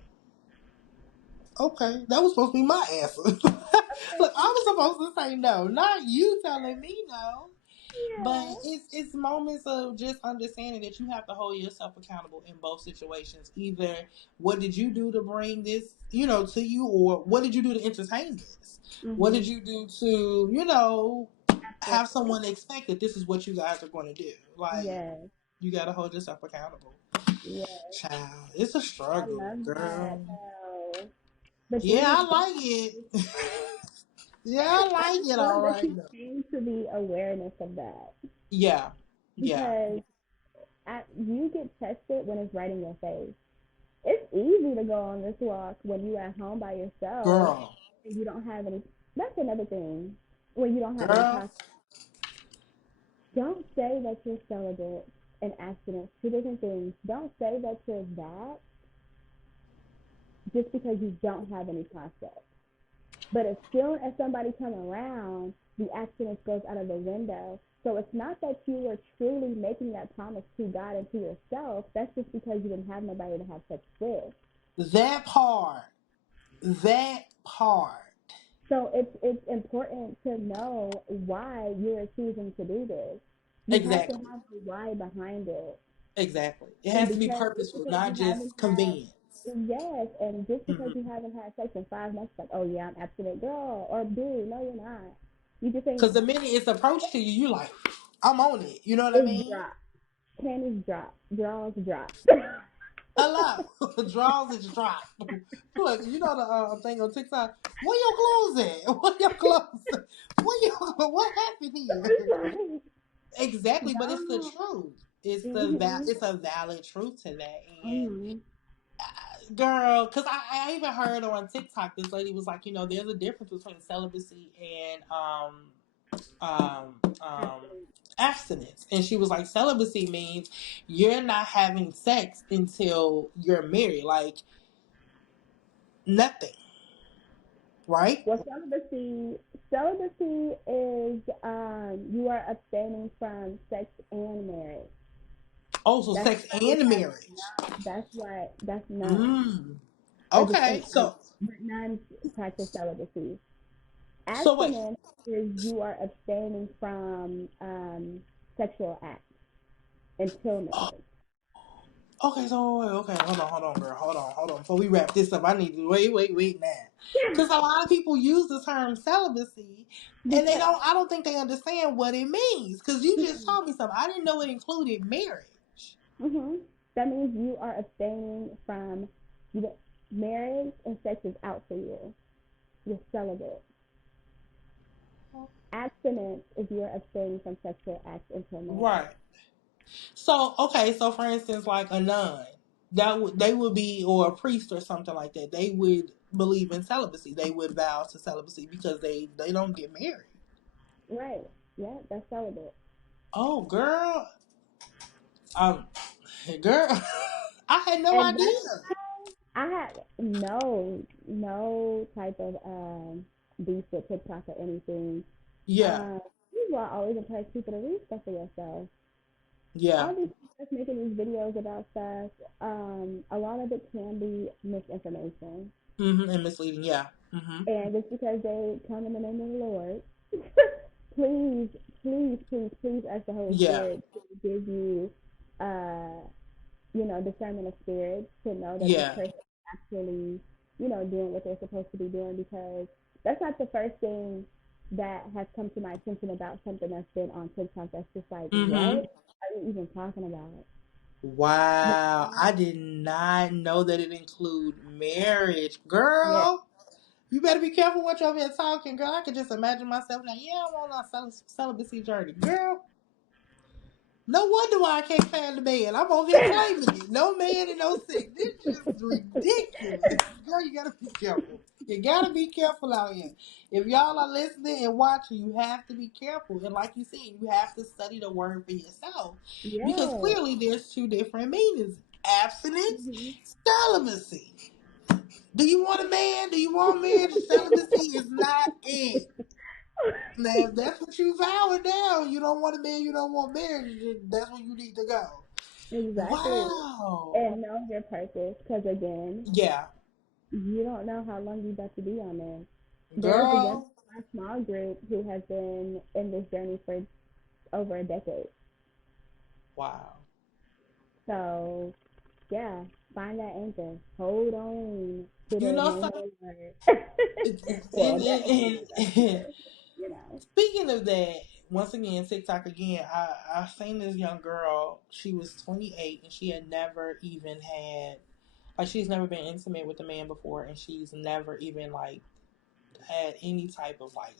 okay. That was supposed to be my answer. Look, I was supposed to say no, not you telling me no. But Yeah. it's moments of just understanding that you have to hold yourself accountable in both situations. Either what did you do to bring this, to you, or what did you do to entertain this? What did Mhm. you do to, That's have it. someone expect that this is what you guys are going to do? Like, Yes. you got to hold yourself accountable. Yes. Child, it's a I struggle, love that. girl. No. But Yeah, then I it's like it. Yeah, I I like just it. love All that right, you though. came to the awareness of that Yeah, yeah, because you get tested when it's right in your face. It's easy to go on this walk when you at home by yourself girl, and you don't have any. That's another thing. When you don't have any girl. past. Don't say that you're celibate and abstinent. Two different things. Don't say that you're that just because you don't have any process. But as soon as somebody come around, the abstinence goes out of the window. So it's not that you were truly making that promise to God and to yourself. That's just because you didn't have nobody to have sex with. That part. That part. So it's important to know why you're choosing to do this. You have to Exactly. have the why behind it. Exactly. It And has to be because just purposeful, because not you haven't just had, convenience. yes, and just because Mm-hmm. you haven't had sex in 5 months, like, oh yeah, I'm abstinent, girl or dude. No, you're not. You just ain't. Because the minute it's approached to you, you like, I'm on it. You know what I It's mean? drop. Panties drop. Draws drop. Hello. Draws is dropped. Look, you know the thing on TikTok? Where your clothes at? Where your clothes at? What happened here? Exactly, but it's the No. truth. It's Mhm. it's a valid truth to that. And Mhm. girl, because I even heard on TikTok this lady was like, there's a difference between celibacy and um, um, abstinence. And she was like, celibacy means you're not having sex until you're married, like nothing, right? Well, celibacy is you are abstaining from sex and marriage. Oh, so That's sex why we and have marriage. that's none. Mm. Or just Okay, any, so but none practice celibacy. wait. Abstinence is you are abstaining from sexual acts until marriage. Okay, so okay, hold on, girl, hold on. Before we wrap this up, I need to wait now, because a lot of people use the term celibacy, and Because I don't think they understand what it means. Because you just told me something, I didn't know it included marriage. hmm that means you are abstaining from you, marriage and sex is out for you. You're celibate. Abstinence is you're abstaining from sexual acts until marriage. Right. So okay, so for instance, like a nun, they would be, or a priest or something like that. They would believe in celibacy. They would vow to celibacy because they don't get married. Right. Yeah, that's celibate. Oh, girl, um, girl, I had no And idea. that's I had no type of beef with TikTok or anything. Yeah, Um, people are always encourage people to read stuff for yourself. yeah, All these people that's making these videos about stuff, a lot of it can be misinformation. and misleading. Yeah, mm-hmm. And just because they come in the name of the Lord, please, please ask the Holy Yeah, Spirit to give you, uh, discernment of spirits to know that this yeah. person is actually, doing what they're supposed to be doing because that's not the first thing that has come to my attention about something that's been on TikTok that's just like, Mm-hmm. what are you even talking about? Wow, I did not know that it include marriage, Yeah, girl. You better be careful what you're over here talking, girl. I can just imagine myself now. Yeah, I'm on a celibacy journey, girl. No wonder why I can't find a man. I'm over here claiming it. No man and no sex. This is just ridiculous. Girl, you gotta be careful. You gotta be careful out here. If y'all are listening and watching, you have to be careful. And like you said, you have to study the word for yourself. Because yeah. clearly there's two different meanings. Abstinence, Mm-hmm. celibacy. Do you want a man? Do you want marriage? Celibacy is not it. Now, if that's what you vowing down, you don't want a man, you don't want marriage, that's where you need to go. Exactly. Wow. And know your purpose, because again, Yeah. you don't know how long you got to be on there. There's a young Girl. small group who has been in this journey for over a decade. Wow. So yeah, find that anchor. Hold on to You the know name of something? the word. Well, that And, that's you know. speaking of that, once again, TikTok again, I seen this young girl. She was 28 and she had never even had, like, she's never been intimate with a man before, and she's never even, like, had any type of, like,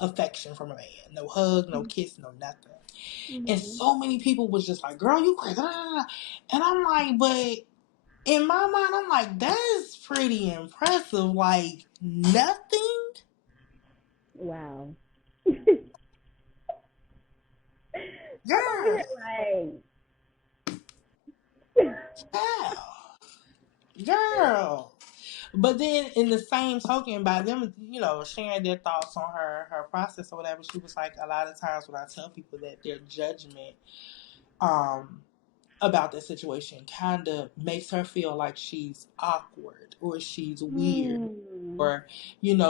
affection from a man. No hug, no kiss, no nothing. And Mm-hmm. so many people was just like, girl, you crazy. And I'm like, but in my mind, I'm like, that's pretty impressive. Like, nothing? Wow. I'm over Girl, here like, how? Girl. But then in the same token, by them, sharing their thoughts on her process or whatever, she was like, a lot of times when I tell people that their judgment um about the situation kind of makes her feel like she's awkward or she's weird hmm. or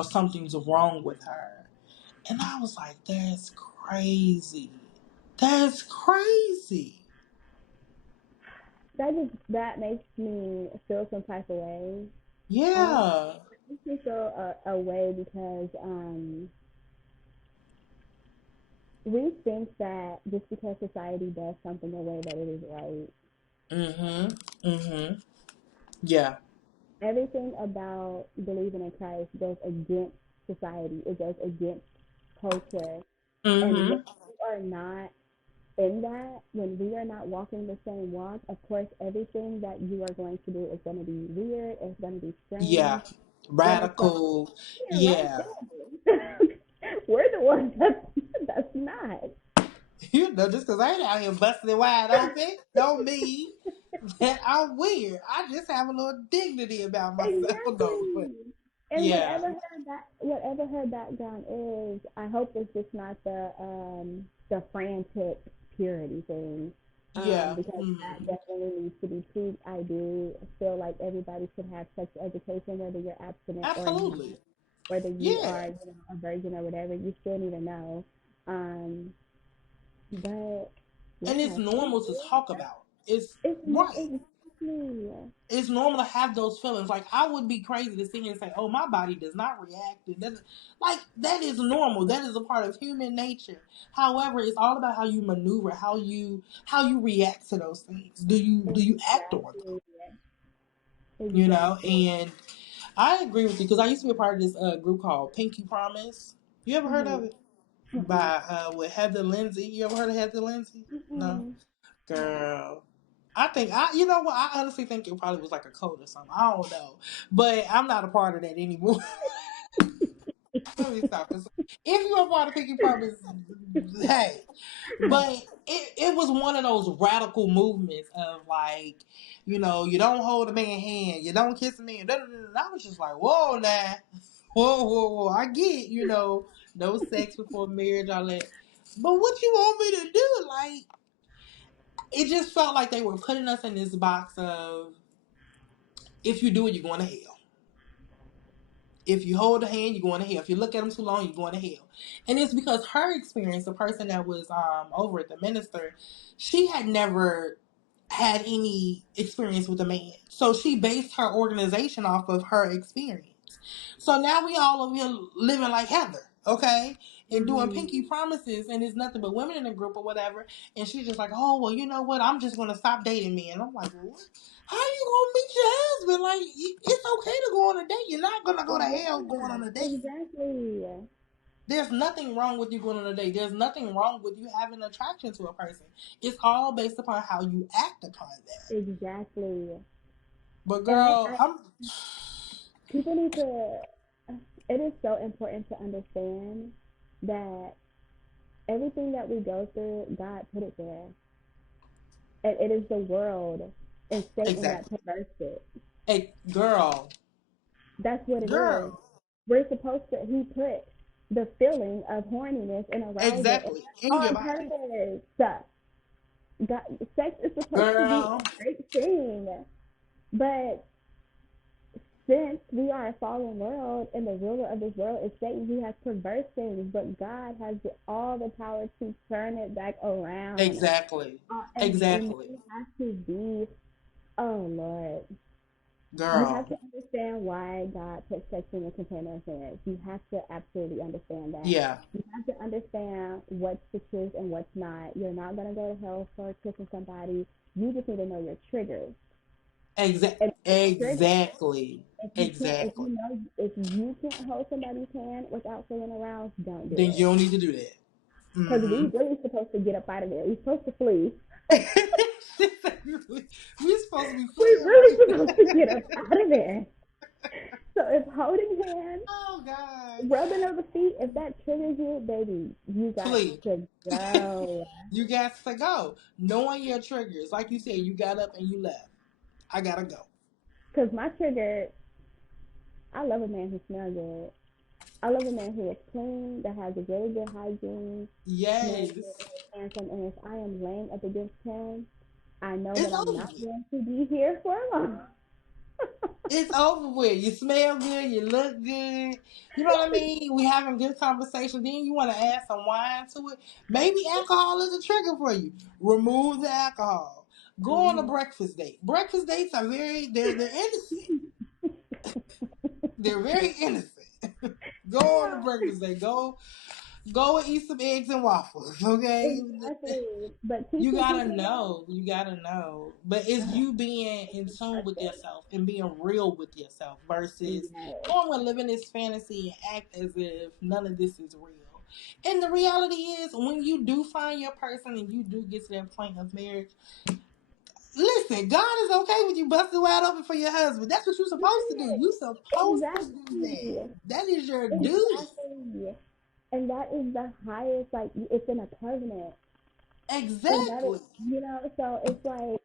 something's wrong with her. And I was like, that's crazy. That's crazy. That makes me feel some type of way. Um, Yeah. it makes me feel a way because we think that just because society does something a way that it is right. Mm-hmm. Mm-hmm. Yeah. Everything about believing in Christ goes against society. It goes against culture. And when Mm-hmm. we are not in that, when we are not walking the same walk, of course, everything that you are going to do is going to be weird. It's going to be Yeah. strange. When it's like, Radical. yeah, right Yeah. there. We're the ones that's not. You know, just because I ain't out here busting it wide open, don't mean that I'm weird. I just have a little dignity about myself, though. But Exactly. And yeah. whatever her background is, I hope it's just not the frantic purity thing. Yeah. Because that Mm. definitely needs to be tweaked. I do feel like everybody should have sex education, whether you're abstinent or not, Absolutely. whether you Yeah. are, a virgin or whatever, you still need to know. Um, but And it's yeah, normal to talk about. It's it's not right. exactly. It's normal to have those feelings. Like I would be crazy to sit here and say, "Oh, my body does not react." It doesn't. Like that is normal. That is a part of human nature. However, it's all about how you maneuver, how you react to those things. Do you act on them? Exactly. You know. Exactly. And I agree with you because I used to be a part of this group called Pinky Promise. You ever heard Mm-hmm. of it? Mm-mm. By with Heather Lindsay. You ever heard of Heather Lindsay? No, Mm-mm. girl. I think you know what? I honestly think it probably was like a code or something. I don't know, but I'm not a part of that anymore. Let me stop this. If you're a part of Pinky Promise, hey, but it was one of those radical movements of like, you don't hold a man's hand, you don't kiss a man. Da, da, da, da. I was just like, whoa, now, whoa, whoa, whoa. I get, no sex before marriage, all that. But what you want me to do? Like, it just felt like they were putting us in this box of if you do it, you're going to hell. If you hold a hand, you're going to hell. If you look at them too long, you're going to hell. And it's because her experience, the person that was over at the minister, she had never had any experience with a man. So she based her organization off of her experience. So now we all over here living like Heather, okay? And doing Mm. pinky promises, and it's nothing but women in the group or whatever. And she's just like, oh, well, you know what? I'm just going to stop dating men. And I'm like, well, what? How you gonna meet your husband? Like, it's okay to go on a date. You're not gonna go to hell going Yeah, on a date. exactly. There's nothing wrong with you going on a date. There's nothing wrong with you having attraction to a person. It's all based upon how you act upon that. Exactly. But And girl, I'm people need to, it is so important to understand that everything that we go through, God put it there. And it is the world and Satan that exactly. perverts it. Hey, girl, That's what it is. girl, We're supposed to, he put the feeling of horniness and arousal exactly in your on body, purpose. God, sex is supposed to be girl. a great thing. But since we are a fallen world and the ruler of this world is Satan, he has perverse things, but God has all the power to turn it back around. Exactly, And exactly, we have to be, oh Lord, you have girl. to understand why God put sex in the container of marriage. You have to absolutely understand that. Yeah, You have to understand what's the truth and what's not. You're not going to go to hell for kissing somebody. You just need to know your triggers. And triggers, exactly, if you can't, exactly. if you can't hold somebody's hand without feeling aroused, don't do Then you it. don't need to do that. Because we Mm-hmm. really supposed to get up out of there. We're supposed to flee. We're supposed to be We're fleeing really right supposed to get up out of there. So if holding hands, Oh God. rubbing of the feet, if that triggers you, baby, you got Flee. to go. You got to go. Knowing your triggers. Like you said, you got up and you left. I gotta go. Because my trigger, I love a man who smells good. I love a man who is clean, that has a really good hygiene, smells Yes. good, and is handsome. And if I am laying up against him, I know that It's I'm over not with. going to be here for long. It's over with. You smell good. You look good. You know what I mean? We having good conversation. Then you want to add some wine to it. Maybe alcohol is a trigger for you. Remove the alcohol. Go on a breakfast date. Breakfast dates are they're innocent. They're very innocent. Go on a breakfast date. Go and eat some eggs and waffles. Okay. Exactly. But You teaching gotta people that. know. You gotta know. But it's you being in tune with yourself and being real with yourself versus Yes. going and living this fantasy and act as if none of this is real. And the reality is, when you do find your person and you do get to that point of marriage, listen, God is okay with you busting wide open for your husband. That's what you're supposed to do. You're supposed to do that. Exactly. That is your duty. Exactly. And that is the highest, like, it's in a covenant. And that is, Exactly. so it's like,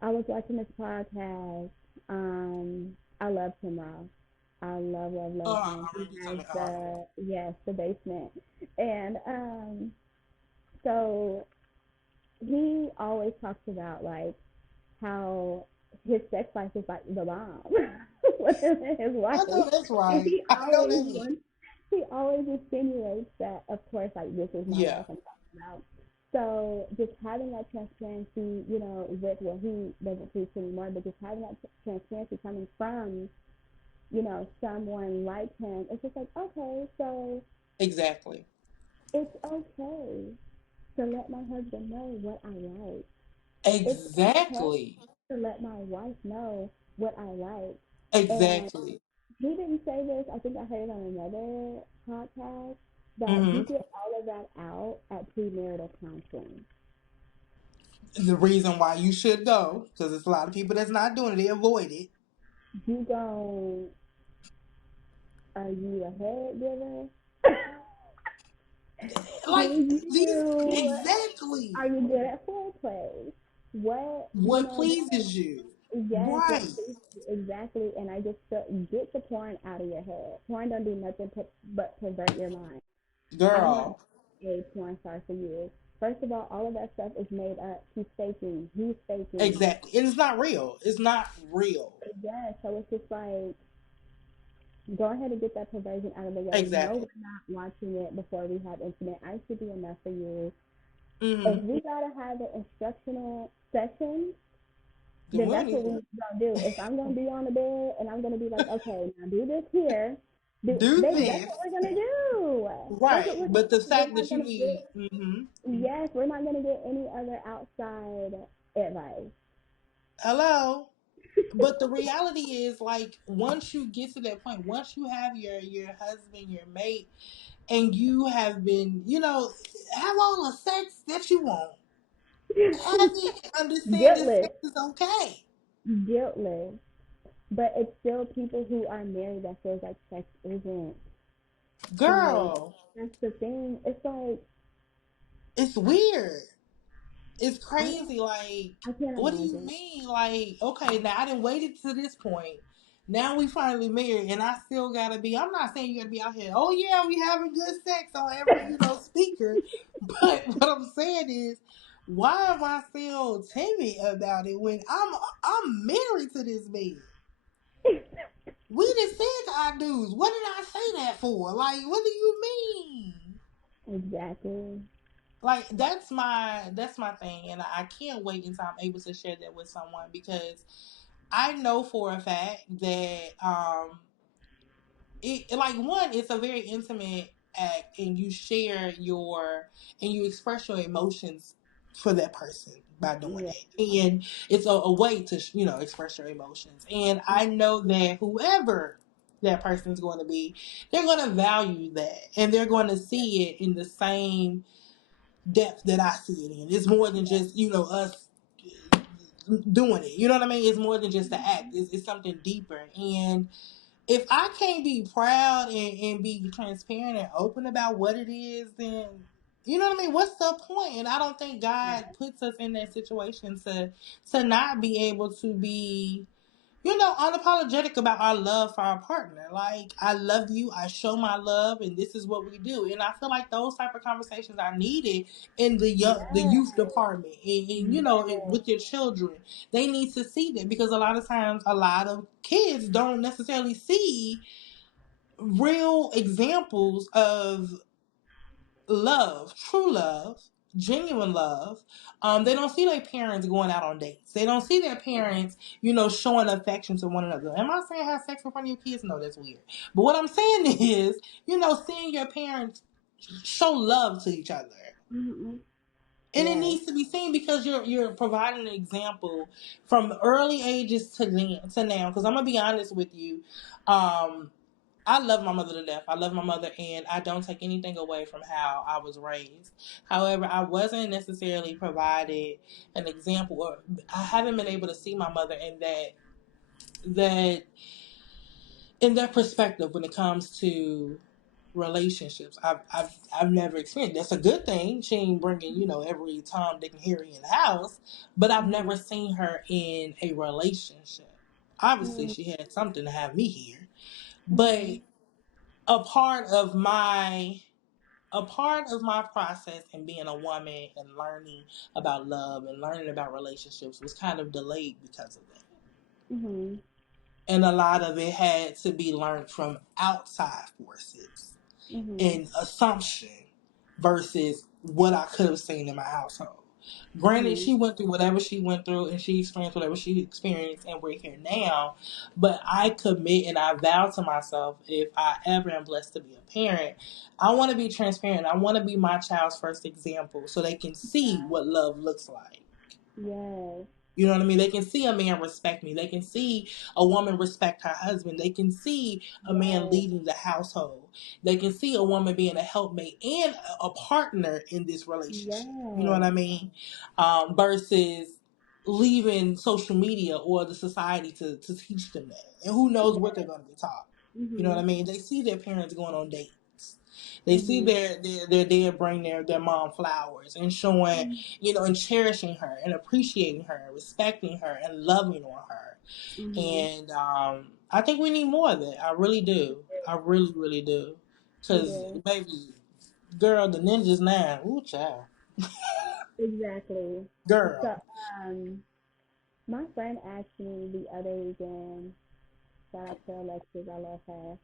I was watching this podcast. I love Tim Ross. I love him. I He remember you telling has me. Oh, the basement. And so he always talks about like how his sex life is like the bomb with him and his wife. I know that's And right. I know that. he always insinuates that, of course, like, this is my Yeah. wife I'm talking about. So just having that transparency, with, well, he doesn't preach anymore, but just having that transparency coming from, someone like him, it's just like, okay, so Exactly. it's okay to let my husband know what I like. It's okay Exactly. to let my wife know what I like. And Exactly. he didn't say this, I think I heard it on another podcast, that you Hmm. get all of that out at premarital counseling. The reason why you should go, because there's a lot of people that's not doing it, they avoid it. You go, are you a head giver? Do Like these, you, exactly. are you good at foreplay? What, What pleases you? yes, what Right. please you, exactly. And I just feel, get the porn out of your head. Porn don't do nothing but pervert your mind. I'm not Girl. a porn star for you. First of all of that stuff is made up. He's faking. He's faking. Exactly. And it's not real. It's not real. Yes, so it's just like, go ahead and get that perversion out of the way. No, Exactly. we're not watching it before we have intimate. I should be enough for you. Hmm. If we gotta have an instructional session, Then then we don't that's what need we're gonna do. If I'm gonna be on the bed and I'm gonna be like, okay, now do this here, do baby, that's this. what we're gonna do. That's what Right. we're But the gonna do. We're fact not that you gonna need, get, yes, we're not gonna get any other outside advice. hello. But the reality is, like, once you get to that point, once you have your husband, your mate, and you have been, have all the sex that you want, have it, and understand that Guiltless, sex is okay. guiltless. But it's still people who are married that feels like sex isn't. Like, Girl, that's the thing. It's like, it's weird. It's I don't, crazy. Like, I can't what do you imagine. mean? Like, okay, now I didn't waited to this point. Now we finally married, and I still gotta be. I'm not saying you gotta be out here. Oh yeah, we having good sex on every speaker. But what I'm saying is, why am I still timid about it when I'm married to this man? We just said I do's. What did I say that for? Like, what do you mean? Exactly. Like that's my thing, and I can't wait until I'm able to share that with someone because I know for a fact that it like one, it's a very intimate act, and you share and you express your emotions for that person by doing Yeah. it, and it's a way to express your emotions. And I know that whoever that person's going to be, they're going to value that, and they're going to see it in the same depth that I see it in. It's more than just us doing it. You know what I mean? It's more than just the act. It's something deeper. And if I can't be proud and be transparent and open about what it is, then you know what I mean? What's the point? And I don't think God puts us in that situation to not be able to be, unapologetic about our love for our partner. Like, I love you, I show my love, and this is what we do. And I feel like those type of conversations are needed in the Yes. youth department, and Yes. with your children. They need to see that, because a lot of times, a lot of kids don't necessarily see real examples of love, true love, genuine love. They don't see their parents going out on dates. They don't see their parents, showing affection to one another. Am I saying have sex in front of your kids? No, that's weird. But what I'm saying is, seeing your parents show love to each other. Mm-hmm. And it Yes. needs to be seen, because you're providing an example from early ages to now. Because I'm gonna be honest with you, I love my mother to death. I love my mother, and I don't take anything away from how I was raised. However, I wasn't necessarily provided an example, or I haven't been able to see my mother that in that perspective when it comes to relationships. I've never experienced. That's a good thing. She ain't bringing every Tom, Dick, and Harry in the house, but I've Mm-hmm. never seen her in a relationship. Obviously, Mm-hmm. she had something to have me here, but Mm-hmm. a part of my process in being a woman and learning about love and learning about relationships was kind of delayed because of that. Mm-hmm. And a lot of it had to be learned from outside forces Mm-hmm. and assumption versus what I could have seen in my household. Granted, Mm-hmm. she went through whatever she went through, and she experienced whatever she experienced, and we're here now. But I commit and I vow to myself, if I ever am blessed to be a parent, I want to be transparent. I want to be my child's first example, so they can see what love looks like. Yes. You know what I mean? They can see a man respect me. They can see a woman respect her husband. They can see a man Yes. leading the household. They can see a woman being a helpmate and a partner in this relationship. You know what Yes. I mean? Versus leaving social media or the society to teach them that. And who knows what they're Yes. going to be taught. You know what Mm-hmm. I mean? They see their parents going on dates. They see Mm-hmm. their dad bring their mom flowers and showing, and cherishing her and appreciating her and respecting her and loving on her. Mm-hmm. And I think we need more of that. I really do. I really, really do. We Because, do. baby, girl, the ninjas now. Ooh, child. Exactly. So, Girl. um, my friend asked me the other weekend, shout out to Alexis, I love her.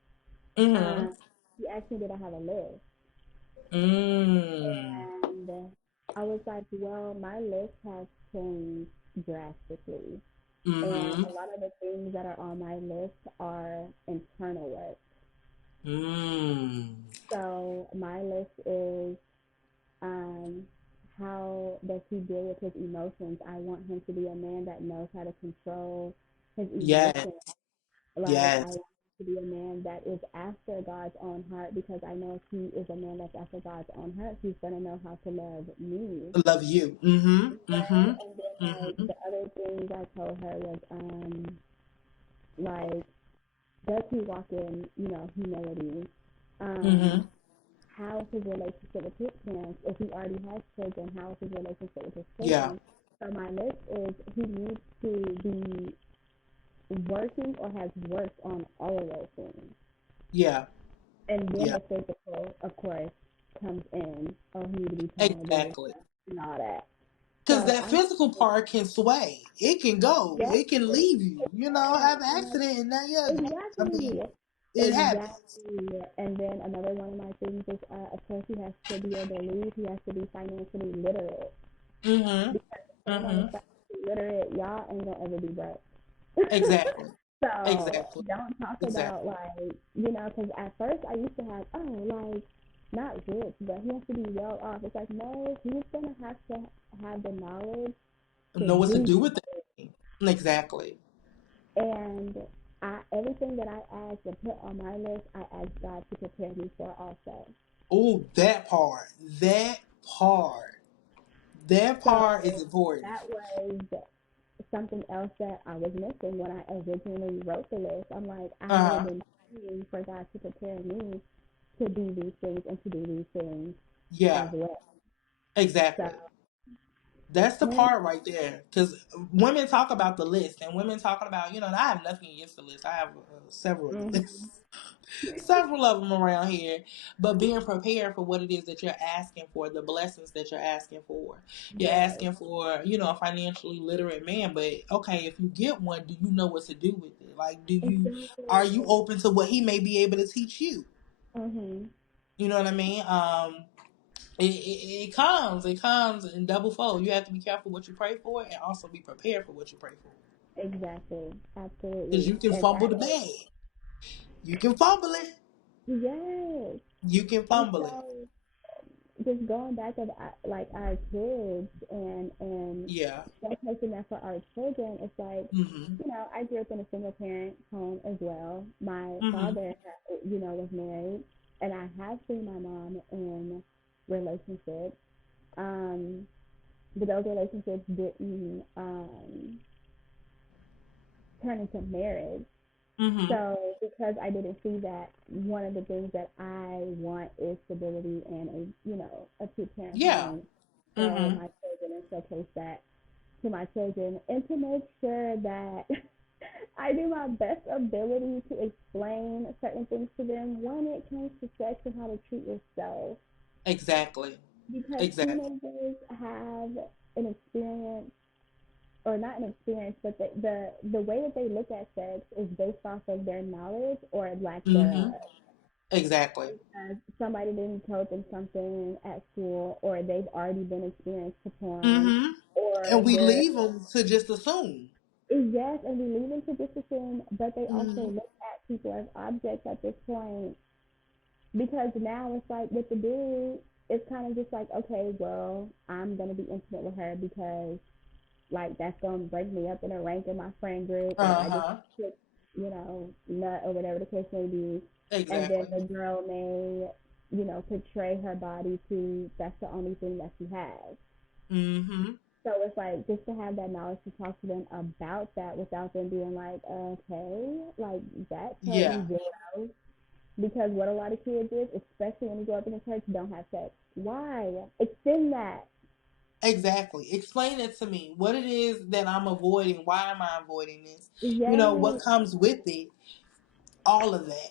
Mm-hmm. Um, she asked me did I have a list. Mm. And I was like, well, my list has changed drastically. And Mm-hmm. a lot of the things that are on my list are internal work. Mm. So my list is um, how does he deal with his emotions? I want him to be a man that knows how to control his Yes. emotions. Like, I Yes. want him to be a man that is after God's own heart, because I know if he is a man that's after God's own heart, he's going to know how to love me. Love you. Mm-hmm. Right? Mm-hmm. And then, like, Mm-hmm. the other things I told her was, like, does he walk in, humility? Um, Mm-hmm. how is his relationship with his parents? If he already has children, how is his relationship with his Yeah. children? So my list is he needs to be working or has worked on all of those things. Yeah. And then Yeah. the physical, of course, comes in. Oh, he needs to be taller Exactly. and all that. Because So that I'm physical part can sway. It can go. yes, It can leave you. Have an and accident and now yeah. I exactly, mean, it happens. exactly. And then another one of my things is, of course, he has to be able to lead. He has to be financially literate. Mm-hmm. Because if someone is Mm-hmm. financially literate, y'all ain't gonna ever be broke. Exactly. So Exactly. don't talk about, Exactly. like, because at first I used to have, oh, like, not rich, but he has to be well off. It's like, no, he's gonna have to have the knowledge to Know what to do do these with it. Exactly. things. And everything that I ask to put on my list, I ask God to prepare me for also. Oh, that part. That part. That So part is important. that was something else that I was missing when I originally wrote the list. I'm like, I haven't Uh-huh. been praying for God to prepare me to do these things and to do these things as Yeah. well. So Exactly. That's the Right. part right there. Because women talk about the list, and women talking about, and I have nothing against the list. I have several of the Mm-hmm. lists. Several of them around here, but being prepared for what it is that you're asking for, the blessings that you're asking for. You're Yes. asking for, a financially literate man, but okay, if you get one, do you know what to do with it? Like, are you Exactly. open to what he may be able to teach you? Mm-hmm. You know what I mean? It comes in double fold. You have to be careful what you pray for, and also be prepared for what you pray for, Exactly. because Absolutely. you can And fumble that the is, bag. You can fumble it. yes. You can And fumble it. so just going back to like our kids and Yeah. showcasing that for our children, it's like, Mhm. I grew up in a single parent home as well. My Mhm. father, was married, and I have seen my mom in relationships. Um, but those relationships didn't turn into marriage. Mhm. So because I didn't see that, one of the things that I want is stability and a two-parent Yeah. home for Mhm. my children, and showcase that to my children, and to make sure that I do my best ability to explain certain things to them when it comes to sex and how to treat yourself, Exactly. because Exactly. teenagers have an experience, or not an experience, but the way that they look at sex is based off of their knowledge or lack Mhm. thereof. Exactly. Because somebody didn't tell them something at school, or they've already been experienced to porn, Mhm. or And we they're, leave them to just assume. yes, and we leave them to this assume, but they also Mhm. look at people as objects at this point, because now it's like with the dude, it's kind of just like, okay, well, I'm gonna be intimate with her because like that's gonna break me up in a rank in my friend group, or Uh I just huh. took, nut, or whatever the case may be. And then Exactly. the girl may, portray her body to, that's the only thing that she has. Mhm. So it's like just to have that knowledge to talk to them about that without them being like, okay, like that told me Yeah. zero. Because what a lot of kids is, especially when you grow up in the church, don't have sex. Why? Extend that. Exactly. Explain it to me. What it is that I'm avoiding. Why am I avoiding this? What Yes. comes with it. All of that.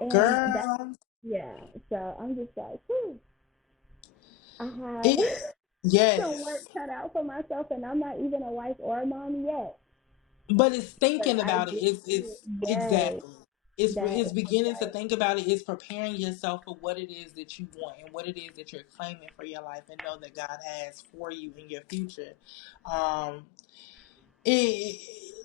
And that, Girl. yeah. So I'm just like, whew, I have It. some work Yes. cut out for myself, and I'm not even a wife or a mom yet. But it's But thinking I about it. do, It's yes, exactly. It's that is beginning to like, think about it. It's preparing yourself for what it is that you want and what it is that you're claiming for your life, and know that God has for you in your future. Um, it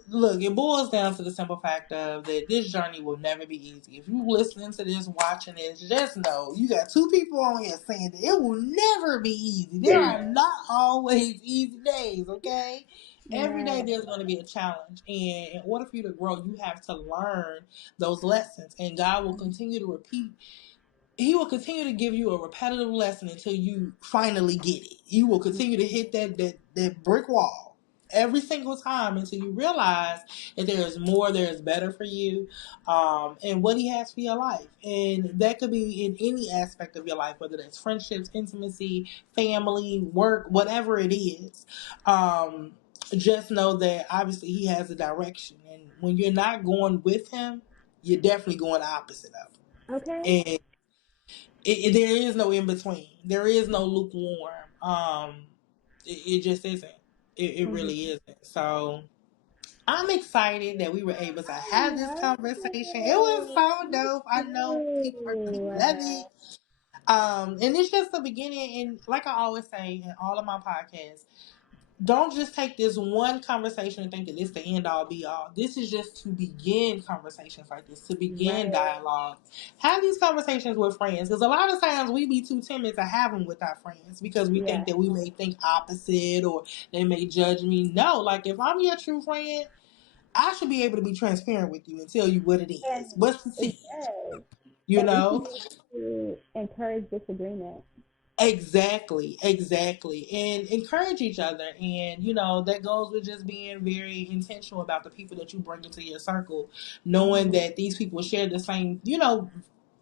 look, it boils down to the simple fact of that this journey will never be easy. If you listening to this, watching this, just know you got two people on here saying that it will never be easy. There are not always easy days, okay? Every day right. there's going to be a challenge, and in order for you to grow, you have to learn those lessons, and God will continue to repeat. He will continue to give you a repetitive lesson until you finally get it. You will continue to hit that brick wall every single time until you realize that there is more, there is better for you, and what He has for your life. And that could be in any aspect of your life, whether that's friendships, intimacy, family, work, whatever it is. Um, just know that obviously He has a direction, and when you're not going with Him, you're definitely going the opposite of Okay. Him. And there is no in between. There is no lukewarm. It just isn't. It Mm-hmm. really isn't. So I'm excited that we were able to have this conversation. It was so dope. I know people are gonna love it. And it's just the beginning. And like I always say in all of my podcasts, don't just take this one conversation and think that it's the end all be all. This is just to begin conversations like this, to begin Right. dialogue. Have these conversations with friends, because a lot of times we be too timid to have them with our friends because we Yeah. think that we may think opposite or they may judge me. No, like if I'm your true friend, I should be able to be transparent with you and tell you what it is. And What's the tea? yes. You And we should know? be able to encourage disagreement. Exactly, exactly. And encourage each other. And, that goes with just being very intentional about the people that you bring into your circle, knowing Mm-hmm. that these people share the same,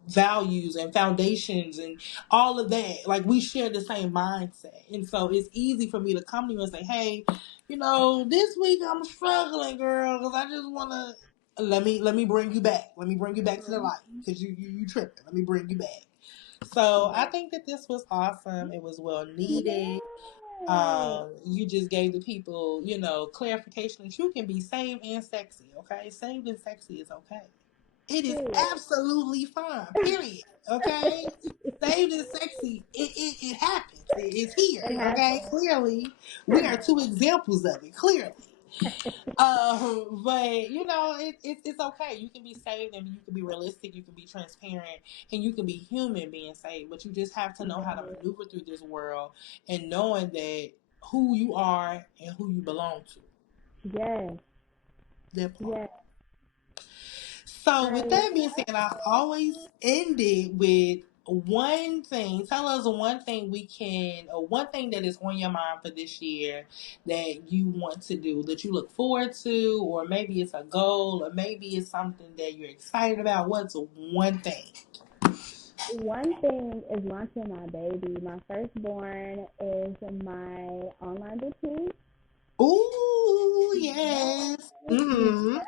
values and foundations and all of that. Like, we share the same mindset. And so it's easy for me to come to you and say, hey, this week I'm struggling, girl, because I just want to, let me bring you back. Let me bring you back to the light, because you tripping. Let me bring you back. So I think that this was awesome. It was well needed. You just gave the people, clarification that you can be saved and sexy, okay? Saved and sexy is okay. It is absolutely fine, period, okay? Saved and sexy, it happens. It's here, It okay? happens. Clearly, we are two examples of it, clearly. But it's okay. You can be saved, and you can be realistic. You can be transparent, and you can be human being saved. But you just have to know how to maneuver through this world, and knowing that who you are and who you belong to. Yes. That part. Yes. So with that being said, I always end it with one thing. Tell us one thing or one thing that is on your mind for this year that you want to do, that you look forward to, or maybe it's a goal, or maybe it's something that you're excited about. What's one thing? One thing is launching my baby. My firstborn is my online boutique. Ooh, Yes, yes. Mm-hmm. because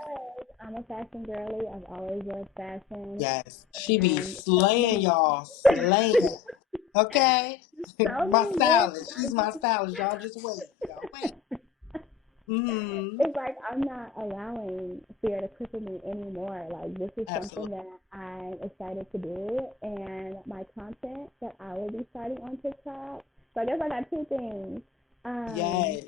I'm a fashion girly. I've always loved fashion. Yes. She be And so slaying, many, y'all. Slaying. Okay? so My many years stylist. She's my stylist. Y'all just wait. Y'all wait. Mm-hmm. it's like I'm not allowing fear to cripple me anymore. Like, this is something Absolutely. that I'm excited to do, and my content that I will be starting on TikTok. So I guess I got two things. Um, Yes.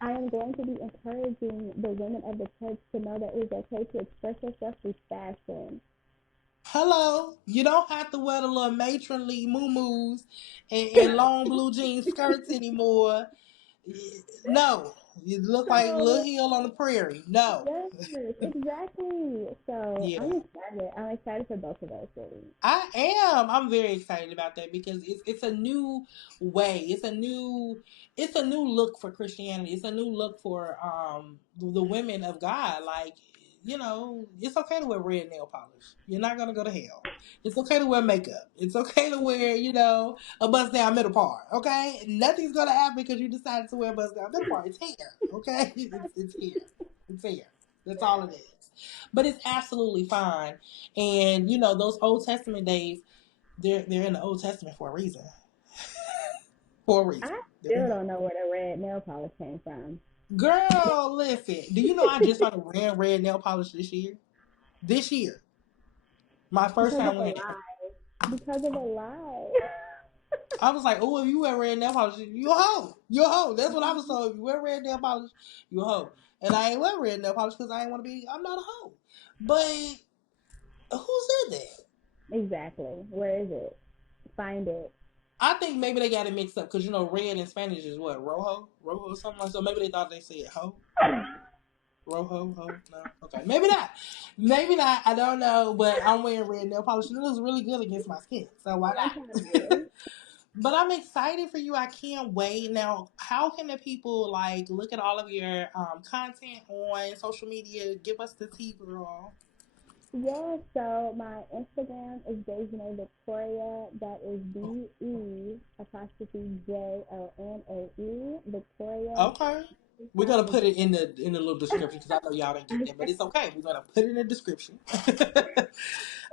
I am going to be encouraging the women of the church to know that it is okay to express yourself through fashion. Hello. You don't have to wear the little matronly moo and long blue jean skirts anymore. No. You look like Lil So Hill on the prairie. No. yes, exactly. So Yeah. I'm excited. I'm excited for both of those things. I am. I'm very excited about that because it's a new way. It's a new look for Christianity. It's a new look for the women of God. Like, it's okay to wear red nail polish. You're not gonna go to hell. It's okay to wear makeup. It's okay to wear, a bust down middle part. Okay, nothing's gonna happen because you decided to wear a bust down middle part. It's hair. Okay, it's hair. It's hair. That's all it is. But it's absolutely fine. And those Old Testament days, they're in the Old Testament for a reason. For a reason. I They're in still there. don't know where the red nail polish came from. Girl, listen. Do you know I just started wearing red nail polish this year? This year, my first Because of time a wearing it. lie. Because of a lie. I was like, oh, if you wear red nail polish, you a hoe. You a hoe. That's what I was told. If you wear red nail polish, you a hoe. And I ain't wear red nail polish because I ain't want to be. I'm not a hoe. But who said that? Exactly. Where is it? Find it. I think maybe they got it mixed up because red in Spanish is what, rojo or something like that. So maybe they thought they said ho, rojo, ho. No, okay, maybe not. I don't know, but I'm wearing red nail polish and it looks really good against my skin. So why I'm proud of not? you. But I'm excited for you. I can't wait. Now, how can the people look at all of your content on social media? Give us the tea, girl. Yeah, so my Instagram is DeJonaeVictoria. That is DE_JONAE Victoria. Okay. We're gonna Find put it in the little description because I know y'all didn't get that, but it's okay. We're gonna put it in the description.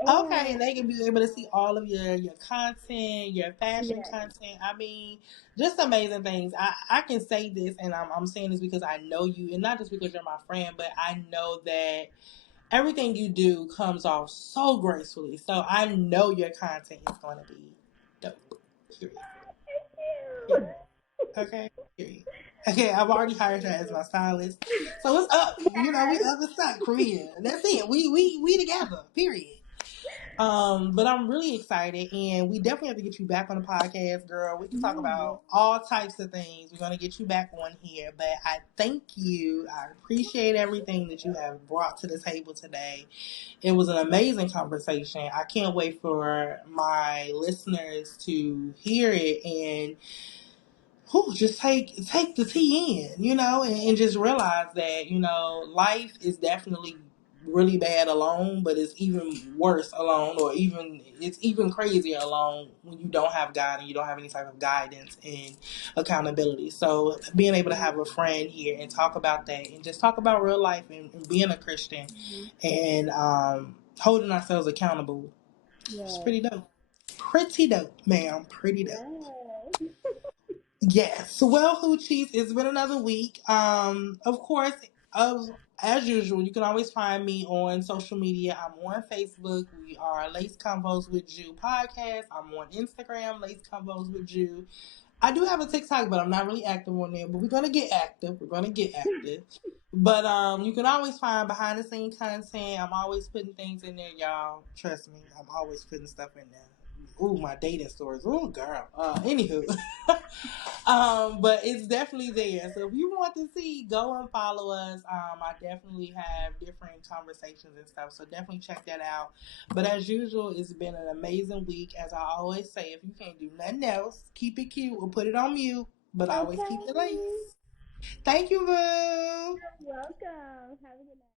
Okay, and and they can be able to see all of your content, your fashion yes, content. I mean, just amazing things. I can say this, and I'm saying this because I know you, and not just because you're my friend, but I know that everything you do comes off so gracefully. So I know your content is going to be dope. Period. thank Period. Okay. Period. Okay, I've already hired her as my stylist, so it's up. you. We up and stuck from here. That's it. We together. Period. But I'm really excited, and we definitely have to get you back on the podcast, girl. We can talk Yeah. about all types of things. We're gonna get you back on here, but I thank you. I appreciate everything that you have brought to the table today. It was an amazing conversation. I can't wait for my listeners to hear it and just take the tea in, and just realize that life is definitely really bad alone, but it's even worse alone, or it's even crazier alone when you don't have God and you don't have any type of guidance and accountability. So being able to have a friend here and talk about that and just talk about real life and being a Christian and holding ourselves accountable, it's Yes. pretty dope. Pretty dope, ma'am. Pretty dope. Yes. Yes. Well, Hoochies, it's been another week. Of course, of as usual, you can always find me on social media. I'm on Facebook. We are Lace Convos with Jew podcast. I'm on Instagram, Lace Convos with Jew. I do have a TikTok, but I'm not really active on there. But we're gonna get active. We're gonna get active. But you can always find behind the scene content. I'm always putting things in there, y'all. Trust me, I'm always putting stuff in there. Ooh, my dating stories. Ooh, girl. Anywho, but it's definitely there. So if you want to see, go and follow us. I definitely have different conversations and stuff. So definitely check that out. But as usual, it's been an amazing week. As I always say, if you can't do nothing else, keep it cute or put it on mute. But always keep the lace. Okay. Thank you, Boo. You're welcome. Have a good night.